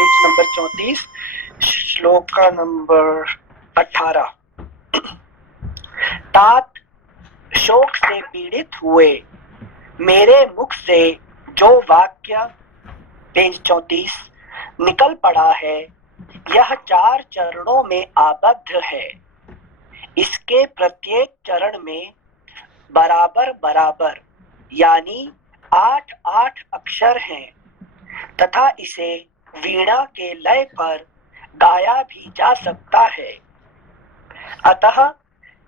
Page number 34, श्लोक का number 18। तात शोक से पीड़ित हुए मेरे मुख से जो वाक्य, पेज 34, निकल पड़ा है, यह 4 चरणों में आबद्ध है। इसके प्रत्येक चरण में बराबर बराबर यानी 8-8 अक्षर हैं तथा इसे वीणा के लय पर गाया भी जा सकता है। अतः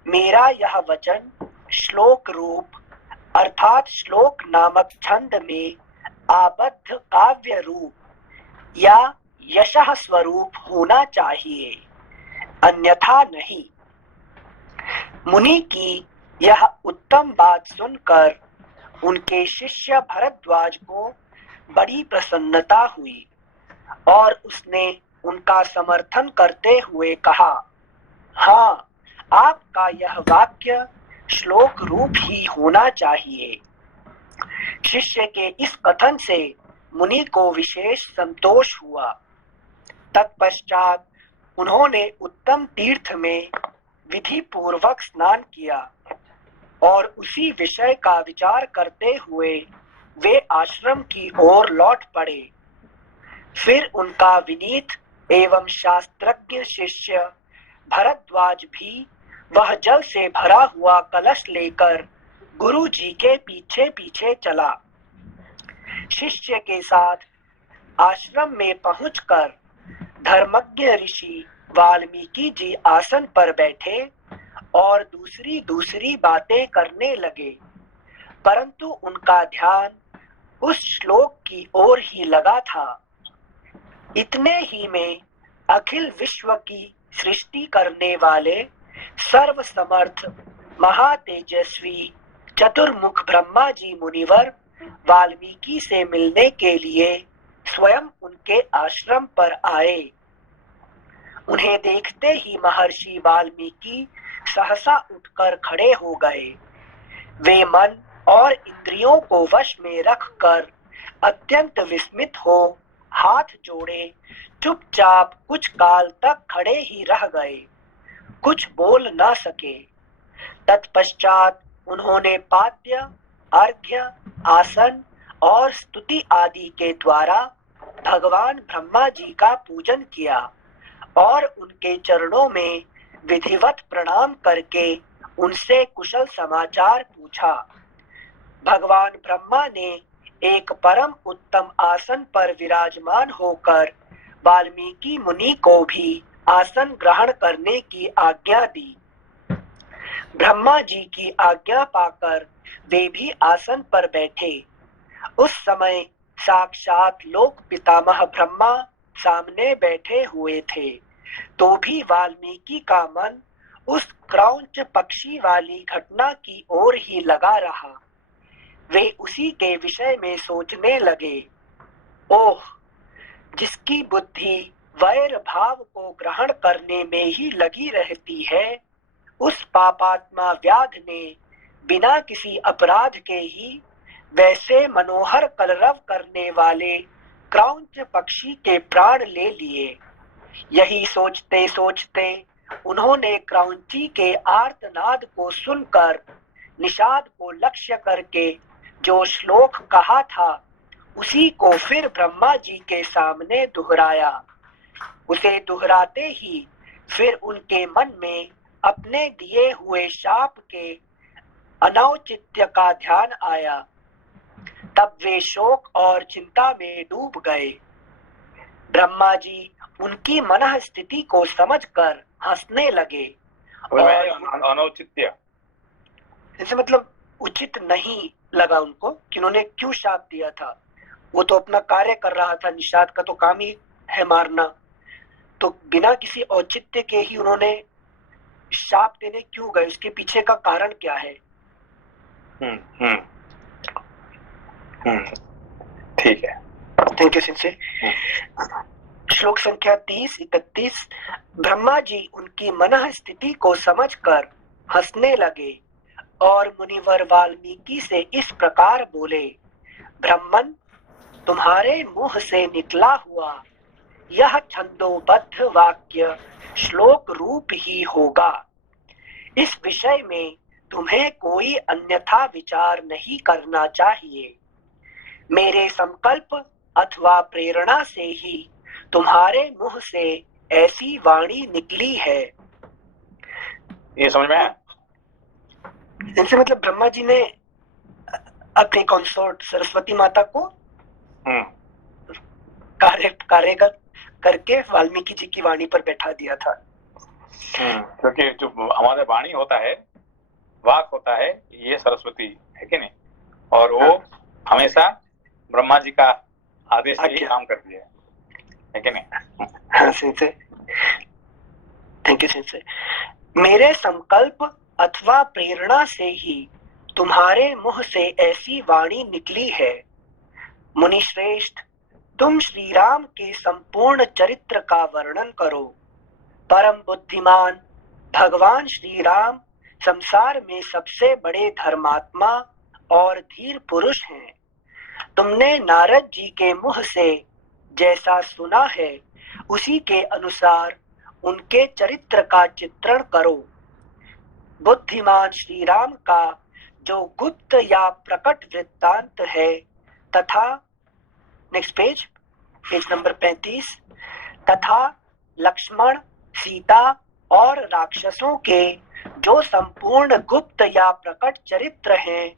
मेरा यह वचन श्लोक रूप अर्थात श्लोक नामक छंद में आबद्ध काव्य रूप या यशः स्वरूप होना चाहिए, अन्यथा नहीं। मुनि की यह उत्तम बात सुनकर उनके शिष्य भरद्वाज को बड़ी प्रसन्नता हुई और उसने उनका समर्थन करते हुए कहा, हाँ, आपका यह वाक्य श्लोक रूप ही होना चाहिए। शिष्य के इस कथन से मुनि को विशेष संतोष हुआ। तत्पश्चात उन्होंने उत्तम तीर्थ में विधि पूर्वक स्नान किया और उसी विषय का विचार करते हुए वे आश्रम की ओर लौट पड़े। फिर उनका विनीत एवं शास्त्रज्ञ शिष्य भरद्वाज भी वह जल से भरा हुआ कलश लेकर गुरु जी के पीछे पीछे चला। शिष्य के साथ आश्रम में पहुंचकर धर्मज्ञ ऋषि वाल्मीकि जी आसन पर बैठे और दूसरी दूसरी बातें करने लगे, परंतु उनका ध्यान उस श्लोक की ओर ही लगा था। इतने ही में अखिल विश्व की सृष्टि करने वाले सर्वसमर्थ महातेजस्वी चतुर्मुख ब्रह्मा जी मुनिवर वाल्मीकि से मिलने के लिए स्वयं उनके आश्रम पर आए। उन्हें देखते ही महर्षि वाल्मीकि सहसा उठकर खड़े हो गए। वे मन और इंद्रियों को वश में रखकर अत्यंत विस्मित हो हाथ जोड़े चुपचाप कुछ काल तक खड़े ही रह गए, कुछ बोल न सके। तत्पश्चात उन्होंने पाद्य, अर्घ्य, आसन और स्तुति आदि के द्वारा भगवान ब्रह्मा जी का पूजन किया और उनके चरणों में विधिवत प्रणाम करके उनसे कुशल समाचार पूछा। भगवान ब्रह्मा ने एक परम उत्तम आसन पर विराजमान होकर वाल्मीकि मुनि को भी आसन ग्रहण करने की आज्ञा दी। ब्रह्मा जी की आज्ञा पाकर वे भी आसन पर बैठे। उस समय साक्षात लोक पितामह ब्रह्मा सामने बैठे हुए थे, तो भी वाल्मीकि का मन उस क्रौंच पक्षी वाली घटना की ओर ही लगा रहा। वे उसी के विषय में सोचने लगे। ओह, जिसकी बुद्धि वैर भाव को ग्रहण करने में ही लगी रहती है, उस पापात्मा व्याध ने बिना किसी अपराध के ही वैसे मनोहर कलरव करने वाले क्रौंच पक्षी के प्राण ले लिए। यही सोचते सोचते उन्होंने क्रौंची के आर्तनाद को सुनकर निषाद को लक्ष्य करके जो श्लोक कहा था, उसी को फिर ब्रह्मा जी के सामने दोहराया। उसे दोहराते ही फिर उनके मन में अपने दिए हुए शाप के अनौचित्य का ध्यान आया। तब वे शोक और चिंता में डूब गए। ब्रह्मा जी उनकी मनः स्थिति को समझकर हंसने लगे और अनौचित्य जैसे मतलब उचित नहीं लगा उनको कि उन्होंने क्यों शाप दिया था। वो तो अपना कार्य कर रहा था, निषाद का तो काम ही है मारना, तो बिना किसी औचित्य के ही उन्होंने शाप देने क्यों गए, उसके पीछे का कारण क्या है। ठीक है, थैंक यू सिंसे। श्लोक संख्या 30-31। ब्रह्मा जी उनकी मनः स्थिति को समझकर हंसने लगे और मुनिवर वाल्मीकि से इस प्रकार बोले, ब्रह्मन, तुम्हारे मुंह से निकला हुआ यह छंदोबद्ध वाक्य श्लोक रूप ही होगा। इस विषय में तुम्हें कोई अन्यथा विचार नहीं करना चाहिए। मेरे संकल्प अथवा प्रेरणा से ही तुम्हारे मुंह से ऐसी वाणी निकली है। ये समझ में आया? इनसे मतलब ब्रह्मा जी ने अपनी कंसोर्ट सरस्वती माता को कार्य करके वाल्मीकि जी की वाणी पर बैठा दिया था। क्योंकि जो हमारे वाणी होता है, वाक होता है, ये सरस्वती है कि नहीं, और वो हमेशा ब्रह्मा जी का आदेश से ही काम करती है कि नहीं? हाँ सिंसे, थैंक यू सिंसे। मेरे संकल्प अथवा प्रेरणा से ही तुम्हारे मुंह से ऐसी वाणी निकली है। मुनि श्रेष्ठ, तुम श्री राम के संपूर्ण चरित्र का वर्णन करो। परम बुद्धिमान भगवान श्री राम संसार में सबसे बड़े धर्मात्मा और धीर पुरुष हैं। तुमने नारद जी के मुंह से जैसा सुना है उसी के अनुसार उनके चरित्र का चित्रण करो। बुद्धिमान श्री राम का जो गुप्त या प्रकट वृत्तांत है तथा नेक्स्ट पेज नंबर 35, तथा लक्ष्मण, सीता और राक्षसों के जो संपूर्ण गुप्त या प्रकट चरित्र हैं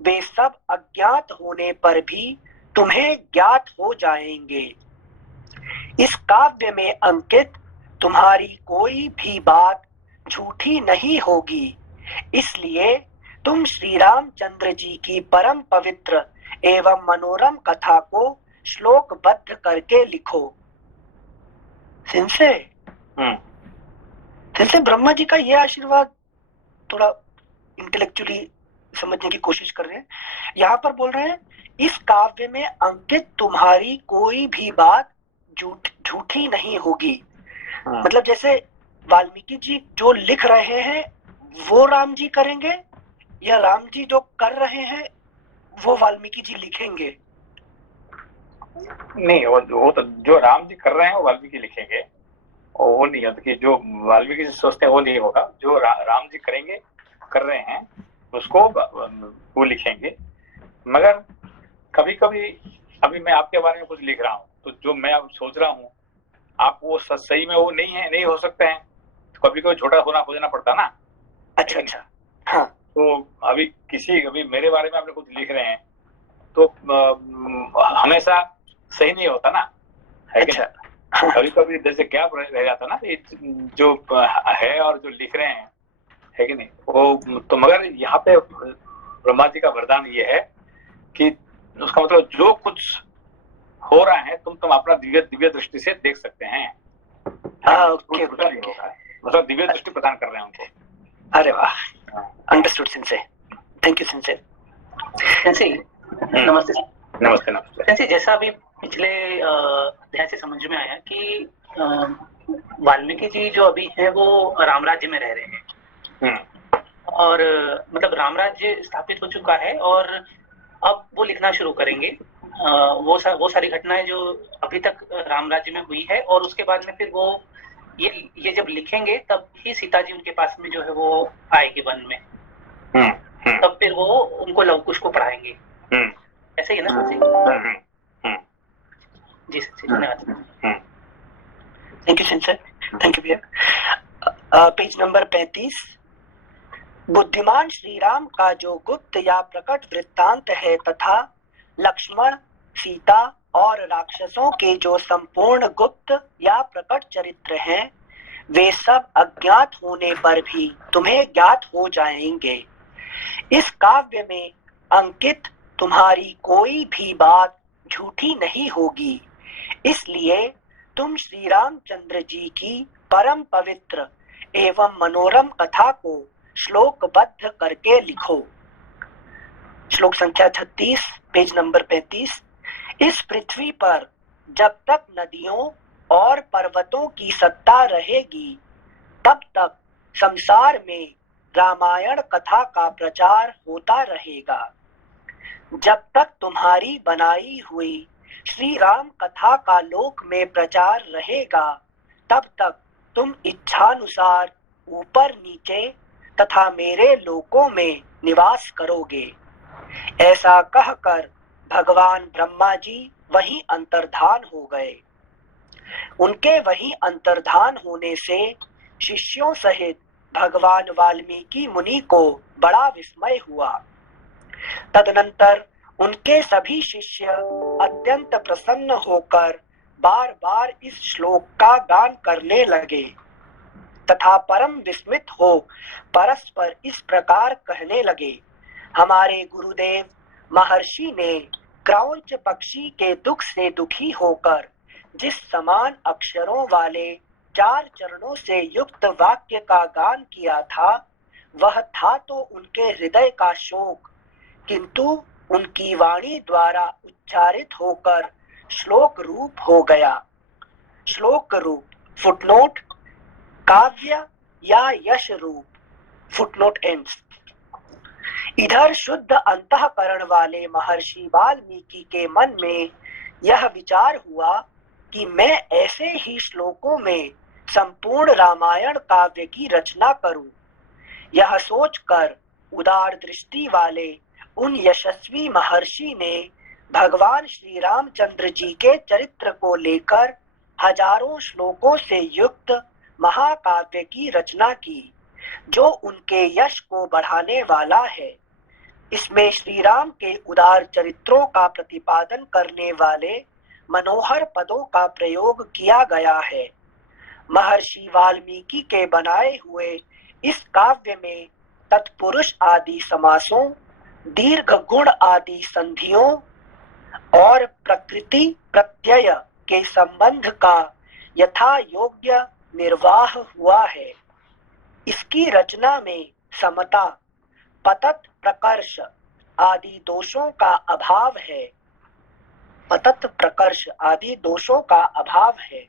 वे सब अज्ञात होने पर भी तुम्हें ज्ञात हो जाएंगे। इस काव्य में अंकित तुम्हारी कोई भी बात झूठी नहीं होगी, इसलिए तुम श्री रामचंद्र जी की परम पवित्र एवं मनोरम कथा को श्लोकबद्ध करके लिखो। सिंसे ब्रह्मा जी का यह आशीर्वाद थोड़ा इंटेलेक्चुअली समझने की कोशिश कर रहे हैं। यहाँ पर बोल रहे हैं इस काव्य में अंकित तुम्हारी कोई भी बात झूठी नहीं होगी। मतलब जैसे वाल्मीकि जी जो लिख रहे हैं वो राम जी करेंगे या राम जी जो कर रहे हैं वो वाल्मीकि जी लिखेंगे? नहीं, वो तो जो राम जी कर रहे हैं वो वाल्मीकि लिखेंगे, और वो नहीं होता कि जो वाल्मीकि जी सोचते हैं वो नहीं होगा। जो राम जी करेंगे, कर रहे हैं, उसको वो लिखेंगे। मगर कभी कभी अभी मैं आपके बारे में कुछ लिख रहा हूँ तो जो मैं अब सोच रहा हूँ आप वो सही में वो नहीं है, नहीं हो सकते हैं, तो कभी कभी छोटा होना खोजना पड़ता ना। अच्छा हाँ। तो अभी मेरे बारे में आपने कुछ लिख रहे हैं तो हमेशा सही नहीं होता ना, है कि नहीं? कभी कभी जैसे गैप रह जाता ना, जो है और जो लिख रहे हैं, है कि नहीं? वो तो मगर यहाँ पे ब्रह्मा जी का वरदान ये है कि उसका मतलब जो कुछ हो रहा है तुम अपना दिव्य दृष्टि से देख सकते हैं। ओके, मतलब दिव्य दृष्टि प्रदान कर रहे हैं उनको। अरे वाह, अंडरस्टूड सिंसे, थैंक यू सिंसे। नमस्ते। नमस्ते नमस्ते। जैसा अभी पिछले अध्याय से समझ में आया कि वाल्मीकि जी जो अभी है वो राम राज्य में रह रहे हैं और मतलब राम राज्य स्थापित हो चुका है और अब वो लिखना शुरू करेंगे वो सारी घटनाएं जो अभी तक राम राज्य में हुई है, और उसके बाद में फिर वो ये जब लिखेंगे तब ही सीता जी उनके पास में जो है वो आएगी वन में, तब फिर वो उनको लवकुश को पढ़ाएंगे। ऐसे ही ना सर? जी सर, धन्यवाद। थैंक यू सिंसे, थैंक यू भैया। पेज नंबर 35, बुद्धिमान श्री राम का जो गुप्त या प्रकट वृत्तांत है तथा लक्ष्मण, सीता और राक्षसों के जो संपूर्ण गुप्त या प्रकट चरित्र हैं वे सब अज्ञात होने पर भी तुम्हें ज्ञात हो जाएंगे। इस काव्य में अंकित तुम्हारी कोई भी बात झूठी नहीं होगी, इसलिए तुम श्री रामचंद्र जी की परम पवित्र एवं मनोरम कथा को श्लोकबद्ध करके लिखो। श्लोक संख्या 36, पेज नंबर 35। इस पृथ्वी पर जब तक नदियों और पर्वतों की सत्ता रहेगी तब तक संसार में रामायण कथा का प्रचार होता रहेगा। जब तक तुम्हारी बनाई हुई श्री राम कथा का लोक में प्रचार रहेगा, तब तक तुम इच्छानुसार ऊपर नीचे तथा मेरे लोकों में निवास करोगे। ऐसा कहकर भगवान ब्रह्मा जी वहीं अंतर्धान हो गए। उनके वहीं अंतर्धान होने से शिष्यों सहित भगवान वाल्मीकि मुनि को बड़ा विस्मय हुआ। तदनंतर उनके सभी शिष्य अत्यंत प्रसन्न होकर बार बार इस श्लोक का गान करने लगे तथा परम विस्मित हो परस्पर इस प्रकार कहने लगे। हमारे गुरुदेव महर्षि ने क्रौंच पक्षी के दुख से दुखी होकर जिस समान अक्षरों वाले 4 चरणों से युक्त वाक्य का गान किया था, वह था तो उनके हृदय का शोक, किंतु उनकी वाणी द्वारा उच्चारित होकर श्लोक रूप हो गया। श्लोक रूप फुटनोट, काव्य या यश रूप फुटनोट एंड्स। इधर शुद्ध अंतःकरण वाले महर्षि वाल्मीकि के मन में यह विचार हुआ कि मैं ऐसे ही श्लोकों में संपूर्ण रामायण काव्य की रचना करूं। यह सोचकर उदार दृष्टि वाले उन यशस्वी महर्षि ने भगवान श्री रामचंद्र जी के चरित्र को लेकर हजारों श्लोकों से युक्त महाकाव्य की रचना की, जो उनके यश को बढ़ाने वाला है। इसमें श्री राम के उदार चरित्रों का प्रतिपादन करने वाले मनोहर पदों का प्रयोग किया गया है। महर्षि वाल्मीकि के बनाए हुए इस काव्य में तत्पुरुष आदि समासों, दीर्घ गुण आदि संधियों और प्रकृति प्रत्यय के संबंध का यथा योग्य निर्वाह हुआ है। इसकी रचना में समता, पतत प्रकर्ष आदि दोषों का अभाव है। पतत प्रकर्ष आदि दोषों का अभाव है।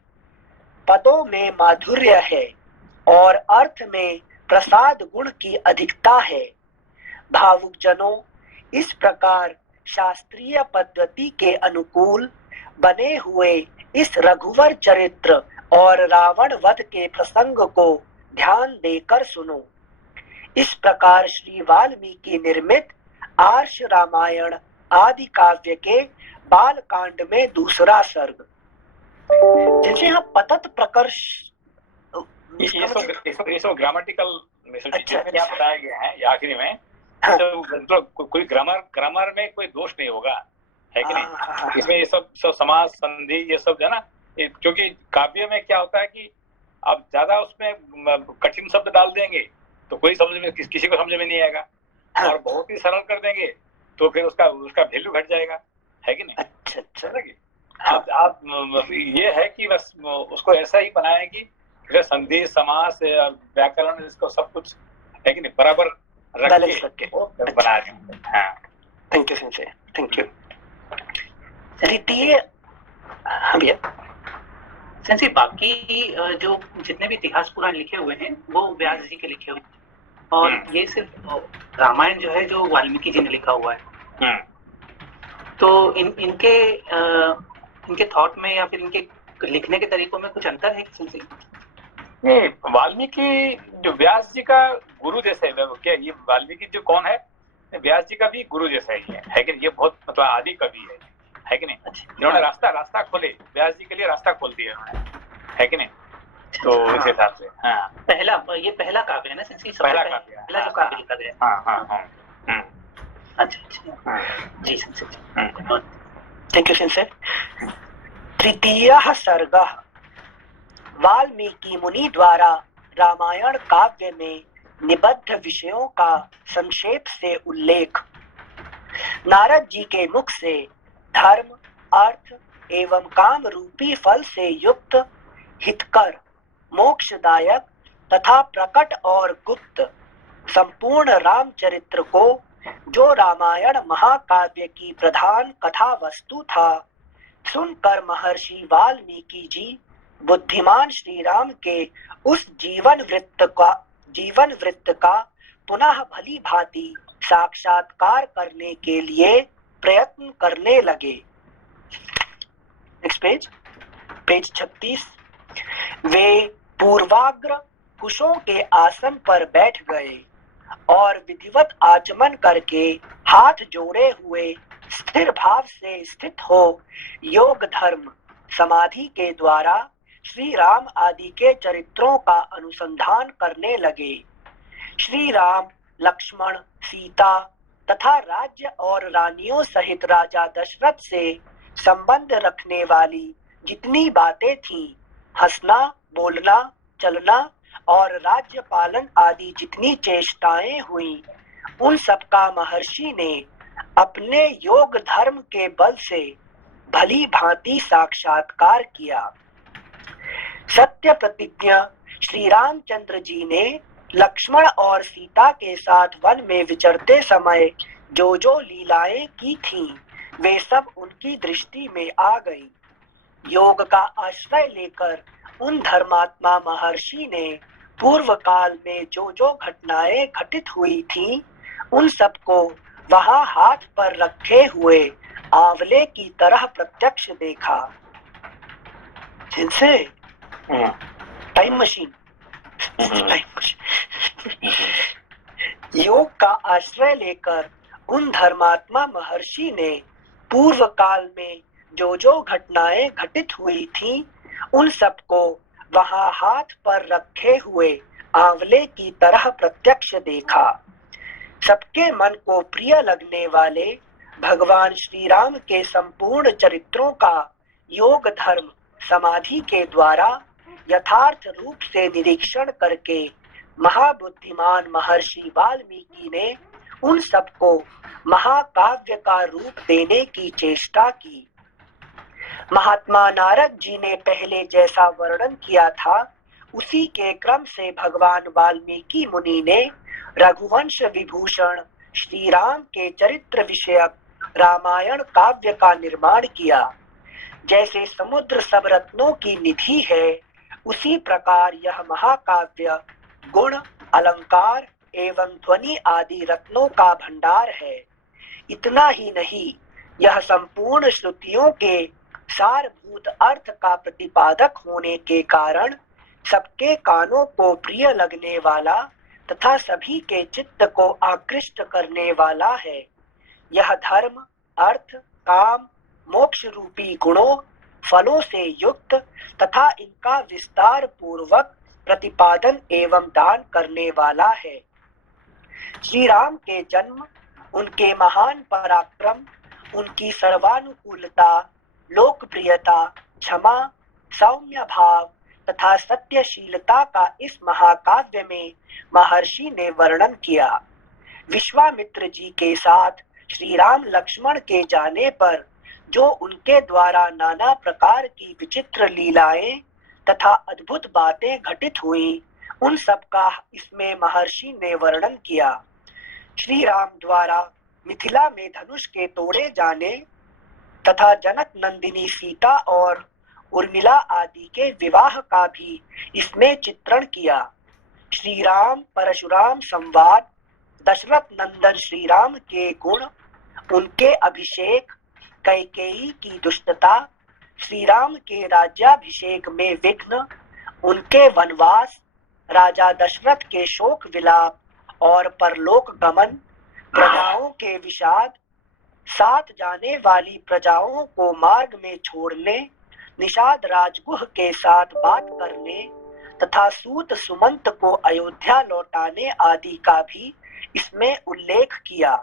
पदों में माधुर्य है और अर्थ में प्रसाद गुण की अधिकता है। भावुक जनों, इस प्रकार शास्त्रीय पद्धति के अनुकूल बने हुए इस रघुवर चरित्र और रावण वध के प्रसंग को ध्यान देकर सुनो। इस प्रकार श्री वाल्मीकि निर्मित आर्ष रामायण आदि काव्य के बाल कांड में दूसरा सर्ग। जैसे यहाँ पतत प्रकर्ष, ये सब ग्रामेटिकल अच्छा, बताया गया है ये आखिरी में। हाँ। तो कोई ग्रामर में कोई दोष नहीं होगा, है कि नहीं? हाँ। इसमें ये सब समास संधि ये सब है ना, क्योंकि काव्य में क्या होता है कि आप ज्यादा उसमें कठिन शब्द डाल देंगे तो कोई समझ में किसी को समझ में नहीं आएगा, और बहुत ही सरल कर देंगे तो फिर उसका वैल्यू घट जाएगा, है कि नहीं? अच्छा। आप ये है कि बस उसको ऐसा ही बनाए कि संधि समास व्याकरण इसको सब कुछ, है कि नहीं, बराबर रख के बना दें। हाँ, thank you sensei, thank you. तृतीय भैया सेंसे बाकी जो जितने भी इतिहास पुराण लिखे हुए हैं वो व्यास जी के लिखे हुए हैं, और ये सिर्फ रामायण जो है जो वाल्मीकि जी ने लिखा हुआ है। तो इनके थॉट में या फिर इनके लिखने के तरीकों में कुछ अंतर है सेंसे? नहीं, वाल्मीकि जो व्यास जी का गुरु जैसा है, क्या ये वाल्मीकि जो कौन है, व्यास जी का भी गुरु जैसा ही है कि नहीं? ये बहुत मतलब आदि कवि है कि नहीं? इन्होंने रास्ता खोले, व्यास जी के लिए रास्ता खोल दिया इन्होंने, है कि नहीं? तो इस हिसाब से ये पहला काव्य है ना सेंसे? पहला काव्य, पहला जो काव्य लिखा गया। हाँ। अच्छा जी सेंसे, थैंक यू सेंसे। तृतीयः सर्गः वाल्मीकि मुनि द्वारा रामायण काव्य में निबद्ध विषयों का संक्षेप से उल्लेख। नारद जी के मुख से धर्म, अर्थ एवं काम रूपी फल से युक्त हितकर, मोक्षदायक तथा प्रकट और गुप्त संपूर्ण रामचरित्र को, जो रामायण महाकाव्य की प्रधान कथा वस्तु था, सुनकर महर्षि वाल्मीकि जी बुद्धिमान श्री राम के उस जीवन वृत्त का पुनः भली भांति साक्षात्कार करने के लिए प्रयत्न करने लगे। Next page, page 36। वे पूर्वाग्र कुशों के आसन पर बैठ गए और विधिवत आचमन करके हाथ जोड़े हुए स्थिर भाव से स्थित हो योग धर्म समाधि के द्वारा श्री राम आदि के चरित्रों का अनुसंधान करने लगे। श्री राम, लक्ष्मण, सीता तथा राज्य और रानियों सहित राजा दशरथ से संबंध रखने वाली जितनी बातें थीं, हंसना, बोलना, चलना और राज्य पालन आदि जितनी चेष्टाएं हुई, उन सबका महर्षि ने अपने योग धर्म के बल से भली भांति साक्षात्कार किया। सत्य प्रतिज्ञा श्री रामचंद्र जी ने लक्ष्मण और सीता के साथ वन में विचरते समय जो जो लीलाएं की थीं, वे सब उनकी दृष्टि में आ गई। योग का आश्रय लेकर उन धर्मात्मा महर्षि ने पूर्व काल में जो जो घटनाएं घटित हुई थीं, उन सबको वहां हाथ पर रखे हुए आंवले की तरह प्रत्यक्ष देखा। जिनसे टाइम मशीन, योग का आश्रय लेकर उन धर्मात्मा महर्षि ने पूर्व काल में जो जो घटनाएं घटित हुई थीं, उन सबको वहां हाथ पर रखे हुए आंवले की तरह प्रत्यक्ष देखा। सबके मन को प्रिय लगने वाले भगवान श्री राम के संपूर्ण चरित्रों का योग धर्म समाधि के द्वारा यथार्थ रूप से निरीक्षण करके महाबुद्धिमान महर्षि वाल्मीकि ने उन सबको महाकाव्य का रूप देने की चेष्टा की। महात्मा नारद जी ने पहले जैसा वर्णन किया था, उसी के क्रम से भगवान वाल्मीकि मुनि ने रघुवंश विभूषण श्री राम के चरित्र विषयक रामायण काव्य का निर्माण किया। जैसे समुद्र सब रत्नों की निधि है, उसी प्रकार यह महाकाव्य गुण, अलंकार एवं ध्वनि आदि रत्नों का भंडार है। इतना ही नहीं, यह संपूर्ण श्रुतियों के सारभूत अर्थ का प्रतिपादक होने के कारण सबके कानों को प्रिय लगने वाला तथा सभी के चित्त को आकृष्ट करने वाला है। यह धर्म, अर्थ, काम, मोक्ष रूपी गुणों, फलों से युक्त तथा इनका विस्तार पूर्वक प्रतिपादन एवं दान करने वाला है। श्री राम के जन्म, उनके महान पराक्रम, उनकी सर्वानुकूलता, लोकप्रियता, क्षमा, सौम्य भाव तथा सत्यशीलता का इस महाकाव्य में महर्षि ने वर्णन किया। विश्वामित्र जी के साथ श्री राम लक्ष्मण के जाने पर जो उनके द्वारा नाना प्रकार की विचित्र लीलाएं तथा अद्भुत बातें घटित हुई, उन सब का इसमें महर्षि ने वर्णन किया। श्री राम द्वारा मिथिला में धनुष के तोड़े जाने तथा जनक नंदिनी सीता और उर्मिला आदि के विवाह का भी इसमें चित्रण किया। श्री राम परशुराम संवाद, दशरथ नंदन श्री राम के गुण, उनके अभिषेक, कैकेयी की दुष्टता, श्री राम के राज्याभिषेक में विघ्न, उनके वनवास, राजा दशरथ के शोक विलाप और परलोक गमन, प्रजाओं के विषाद, साथ जाने वाली प्रजाओं को मार्ग में छोड़ने, निषाद राजगुह के साथ बात करने तथा सूत सुमंत को अयोध्या लौटाने आदि का भी इसमें उल्लेख किया।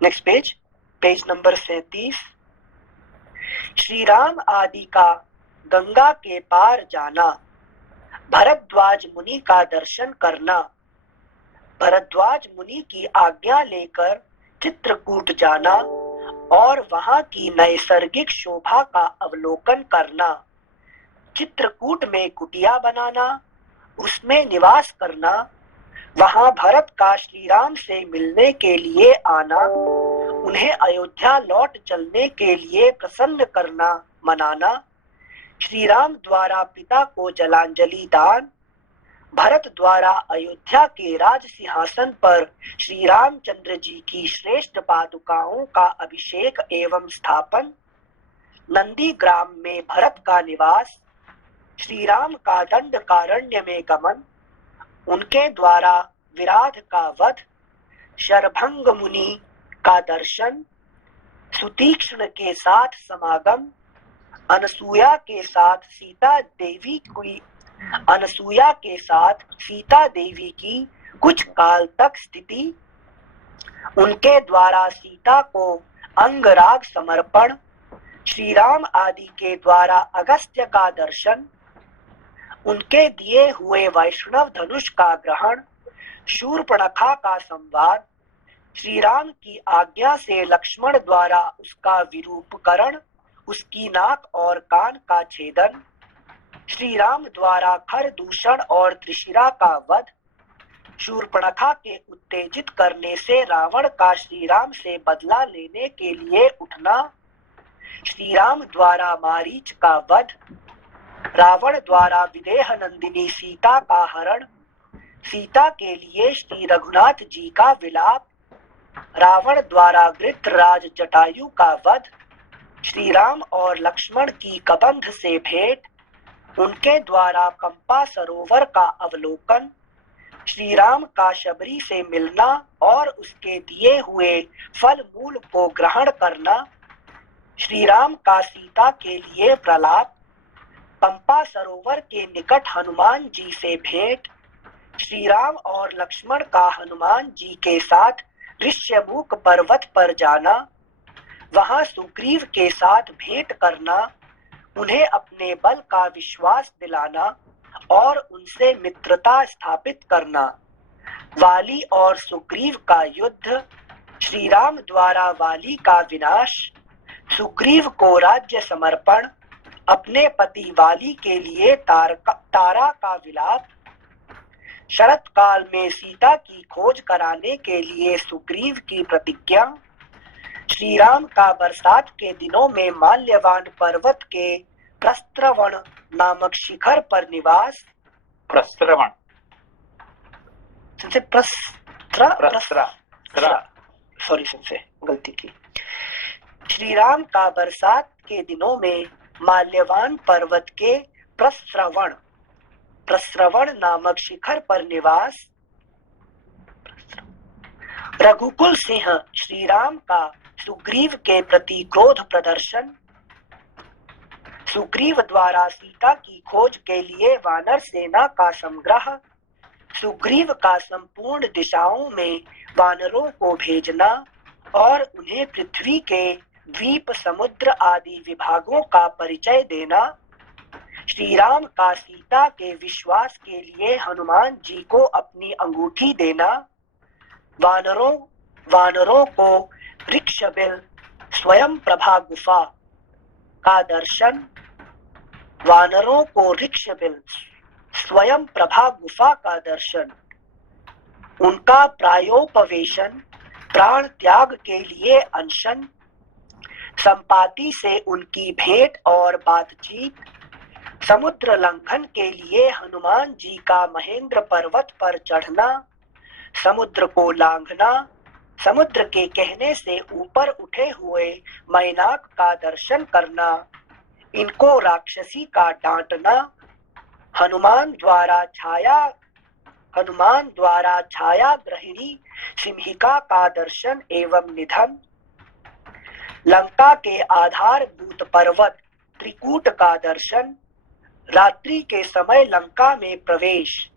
Next page, page number 37। Shri Ram आदि का गंगा के पार जाना, भरद्वाज मुनि का दर्शन करना, भरद्वाज मुनि की आज्ञा लेकर चित्रकूट जाना और वहां की नैसर्गिक शोभा का अवलोकन करना, चित्रकूट में कुटिया बनाना, उसमें निवास करना, वहां भरत का श्री राम से मिलने के लिए आना, उन्हें अयोध्या लौट चलने के लिए प्रसन्न करना, मनाना, श्री राम द्वारा पिता को जलांजलि दान, भरत द्वारा अयोध्या के राज सिंहासन पर श्री रामचंद्र जी की श्रेष्ठ पादुकाओं का अभिषेक एवं स्थापन, नंदीग्राम में भरत का निवास, श्री राम का दंडकारण्य में गमन, उनके द्वारा विराध का वध, शरभंग मुनि का दर्शन, सुतीक्ष्ण के साथ समागम, अनसूया के साथ सीता देवी की कुछ काल तक स्थिति, उनके द्वारा सीता को अंगराग समर्पण, श्री राम आदि के द्वारा अगस्त्य का दर्शन, उनके दिए हुए वैष्णव धनुष का ग्रहण, शूर्पणखा का संवाद, श्री राम की आज्ञा से लक्ष्मण द्वारा उसका विरूपकरण, उसकी नाक और कान का छेदन, श्री राम द्वारा खर दूषण और त्रिशिरा का वध, शूर्पणखा के उत्तेजित करने से रावण का श्री राम से बदला लेने के लिए उठना, श्री राम द्वारा मारीच का वध, रावण द्वारा विदेह नंदिनी सीता का हरण, सीता के लिए श्री रघुनाथ जी का विलाप, रावण द्वारा वृत्रराज जटायु का वध, श्री राम और लक्ष्मण की कबंध से भेंट, उनके द्वारा पंपा सरोवर का अवलोकन, श्री राम का शबरी से मिलना और उसके दिए हुए फल मूल को ग्रहण करना, श्री राम का सीता के लिए प्रलाप, पंपा सरोवर के निकट हनुमान जी से भेंट, श्री राम और लक्ष्मण का हनुमान जी के साथ ऋष्यमुख पर्वत पर जाना, वहां सुग्रीव के साथ भेंट करना, उन्हें अपने बल का विश्वास दिलाना और उनसे मित्रता स्थापित करना, वाली और सुग्रीव का युद्ध, श्री राम द्वारा वाली का विनाश, सुग्रीव को राज्य समर्पण, अपने पति वाली के लिए तारा का विलाप, शरत काल में सीता की खोज कराने के लिए सुग्रीव की प्रतिज्ञा, श्री राम का बरसात के दिनों में माल्यवान पर्वत के प्रस्त्रवण नामक शिखर पर निवास, प्रस्त्रवण सॉरी गलती की, श्री राम का बरसात के दिनों में माल्यवान पर्वत के प्रस्रवण नामक शिखर पर निवास, रघुकुल सिंह श्री राम का सुग्रीव के प्रति क्रोध प्रदर्शन, सुग्रीव द्वारा सीता की खोज के लिए वानर सेना का संग्रह, सुग्रीव का संपूर्ण दिशाओं में वानरों को भेजना और उन्हें पृथ्वी के द्वीप समुद्र आदि विभागों का परिचय देना, श्री राम का सीता के विश्वास के लिए हनुमान जी को अपनी अंगूठी देना, वानरों को वृक्षबिल स्वयं प्रभा गुफा का दर्शन, वानरों को वृक्षबिल स्वयं प्रभा गुफा का दर्शन, उनका प्रायोपवेशन, प्राण त्याग के लिए अनशन, संपाति से उनकी भेंट और बातचीत, समुद्र लंघन के लिए हनुमान जी का महेंद्र पर्वत पर चढ़ना, समुद्र को लांघना, समुद्र के कहने से ऊपर उठे हुए मैनाक का दर्शन करना, इनको राक्षसी का डांटना, हनुमान द्वारा छाया ग्रहिणी सिंहिका का दर्शन एवं निधन, लंका के आधारभूत पर्वत त्रिकूट का दर्शन, रात्रि के समय लंका में प्रवेश,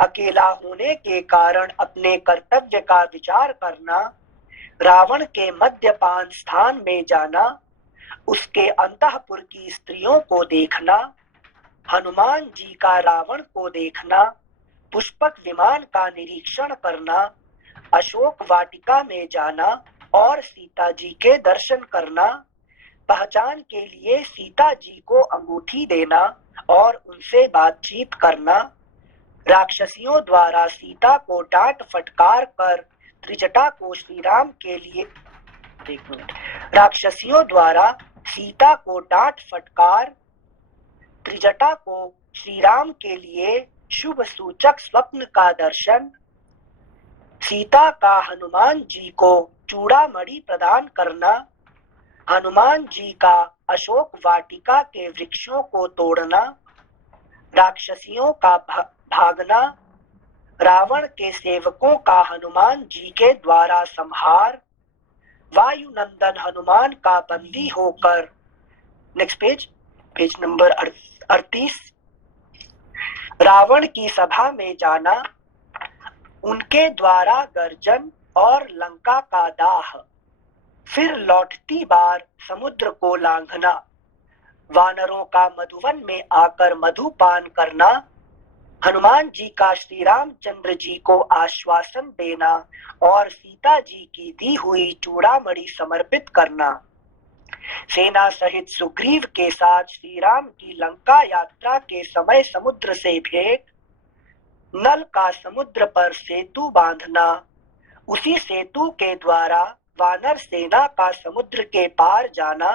अकेला होने के कारण अपने कर्तव्य का विचार करना, रावण के मद्यपान स्थान में जाना, उसके अंतःपुर की स्त्रियों को देखना, हनुमान जी का रावण को देखना, पुष्पक विमान का निरीक्षण करना, अशोक वाटिका में जाना और सीता जी के दर्शन करना, पहचान के लिए सीता जी को अंगूठी देना और उनसे बातचीत करना, राक्षसियों द्वारा सीता को डांट फटकार कर त्रिजटा को श्री राम के लिए राक्षसियों द्वारा सीता को डांट फटकार त्रिजटा को श्री राम के लिए शुभ सूचक स्वप्न का दर्शन, सीता का हनुमान जी को चूड़ामणि प्रदान करना, हनुमान जी का अशोक वाटिका के वृक्षों को तोड़ना, राक्षसियों का भागना, रावण के सेवकों का हनुमान जी के द्वारा संहार, वायुनंदन हनुमान का बंदी होकर, नेक्स्ट पेज नंबर 38, रावण की सभा में जाना, उनके द्वारा गर्जन और लंका का दाह, फिर लौटती बार समुद्र को लांघना, वानरों का मधुवन में आकर मधुपान करना, हनुमान जी का श्री रामचंद्र जी को आश्वासन देना और सीता जी की दी हुई चूड़ामणि समर्पित करना, सेना सहित सुग्रीव के साथ श्री राम की लंका यात्रा के समय समुद्र से भेंट, नल का समुद्र पर सेतु बांधना, उसी सेतु के द्वारा वानर सेना का समुद्र के पार जाना,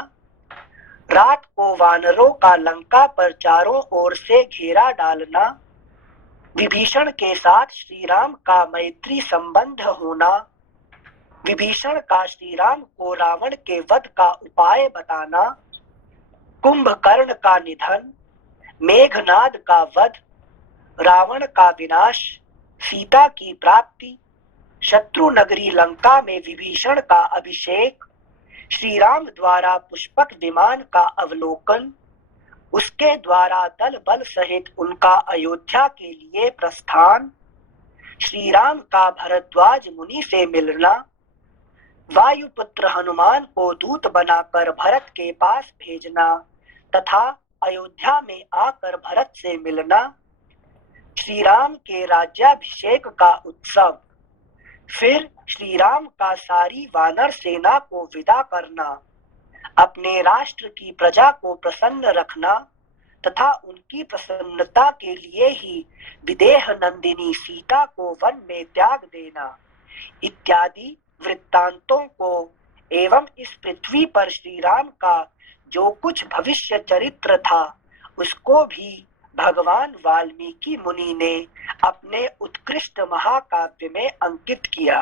रात को वानरों का लंका पर चारों ओर से घेरा डालना, विभीषण के साथ श्री राम का मैत्री संबंध होना, विभीषण का श्री राम को रावण के वध का उपाय बताना, कुंभकर्ण का निधन, मेघनाद का वध, रावण का विनाश, सीता की प्राप्ति, शत्रु नगरी लंका में विभीषण का अभिषेक, श्री राम द्वारा पुष्पक विमान का अवलोकन, उसके द्वारा दल बल सहित उनका अयोध्या के लिए प्रस्थान, श्री राम का भरद्वाज मुनि से मिलना, वायुपुत्र हनुमान को दूत बनाकर भरत के पास भेजना तथा अयोध्या में आकर भरत से मिलना, श्री राम के राज्याभिषेक का उत्सव, फिर श्री राम का सारी वानर सेना को विदा करना, अपने राष्ट्र की प्रजा को प्रसन्न रखना तथा उनकी प्रसन्नता के लिए ही विदेह नंदिनी सीता को वन में त्याग देना इत्यादि वृत्तांतों को एवं इस पृथ्वी पर श्री राम का जो कुछ भविष्य चरित्र था उसको भी भगवान वाल्मीकि मुनि ने अपने उत्कृष्ट महाकाव्य में अंकित किया।